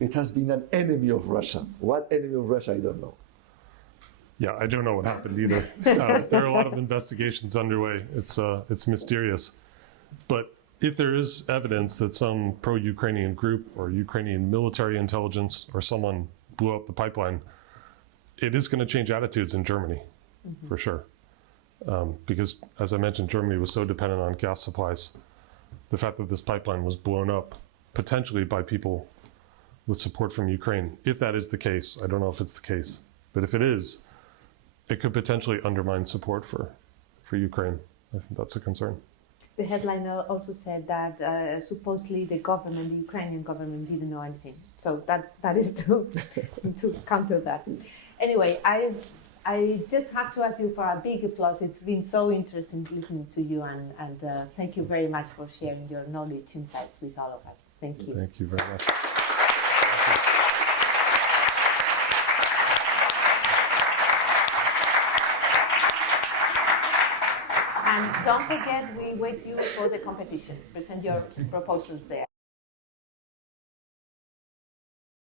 It has been an enemy of Russia. What enemy of Russia, I don't know. Yeah, I don't know what happened either. There are a lot of investigations underway. It's mysterious. But if there is evidence that some pro-Ukrainian group or Ukrainian military intelligence or someone blew up the pipeline, it is going to change attitudes in Germany, for sure. Because, as I mentioned, Germany was so dependent on gas supplies. The fact that this pipeline was blown up, potentially by people with support from Ukraine, if that is the case, I don't know if it's the case, but if it is, it could potentially undermine support for Ukraine. I think that's a concern. The headline also said that supposedly the Ukrainian government didn't know anything. So that is to counter that. Anyway, I just have to ask you for a big applause. It's been so interesting listening to you, and thank you very much for sharing your knowledge, insights with all of us. Thank you. Thank you very much. And don't forget, we wait you for the competition. Present your proposals there.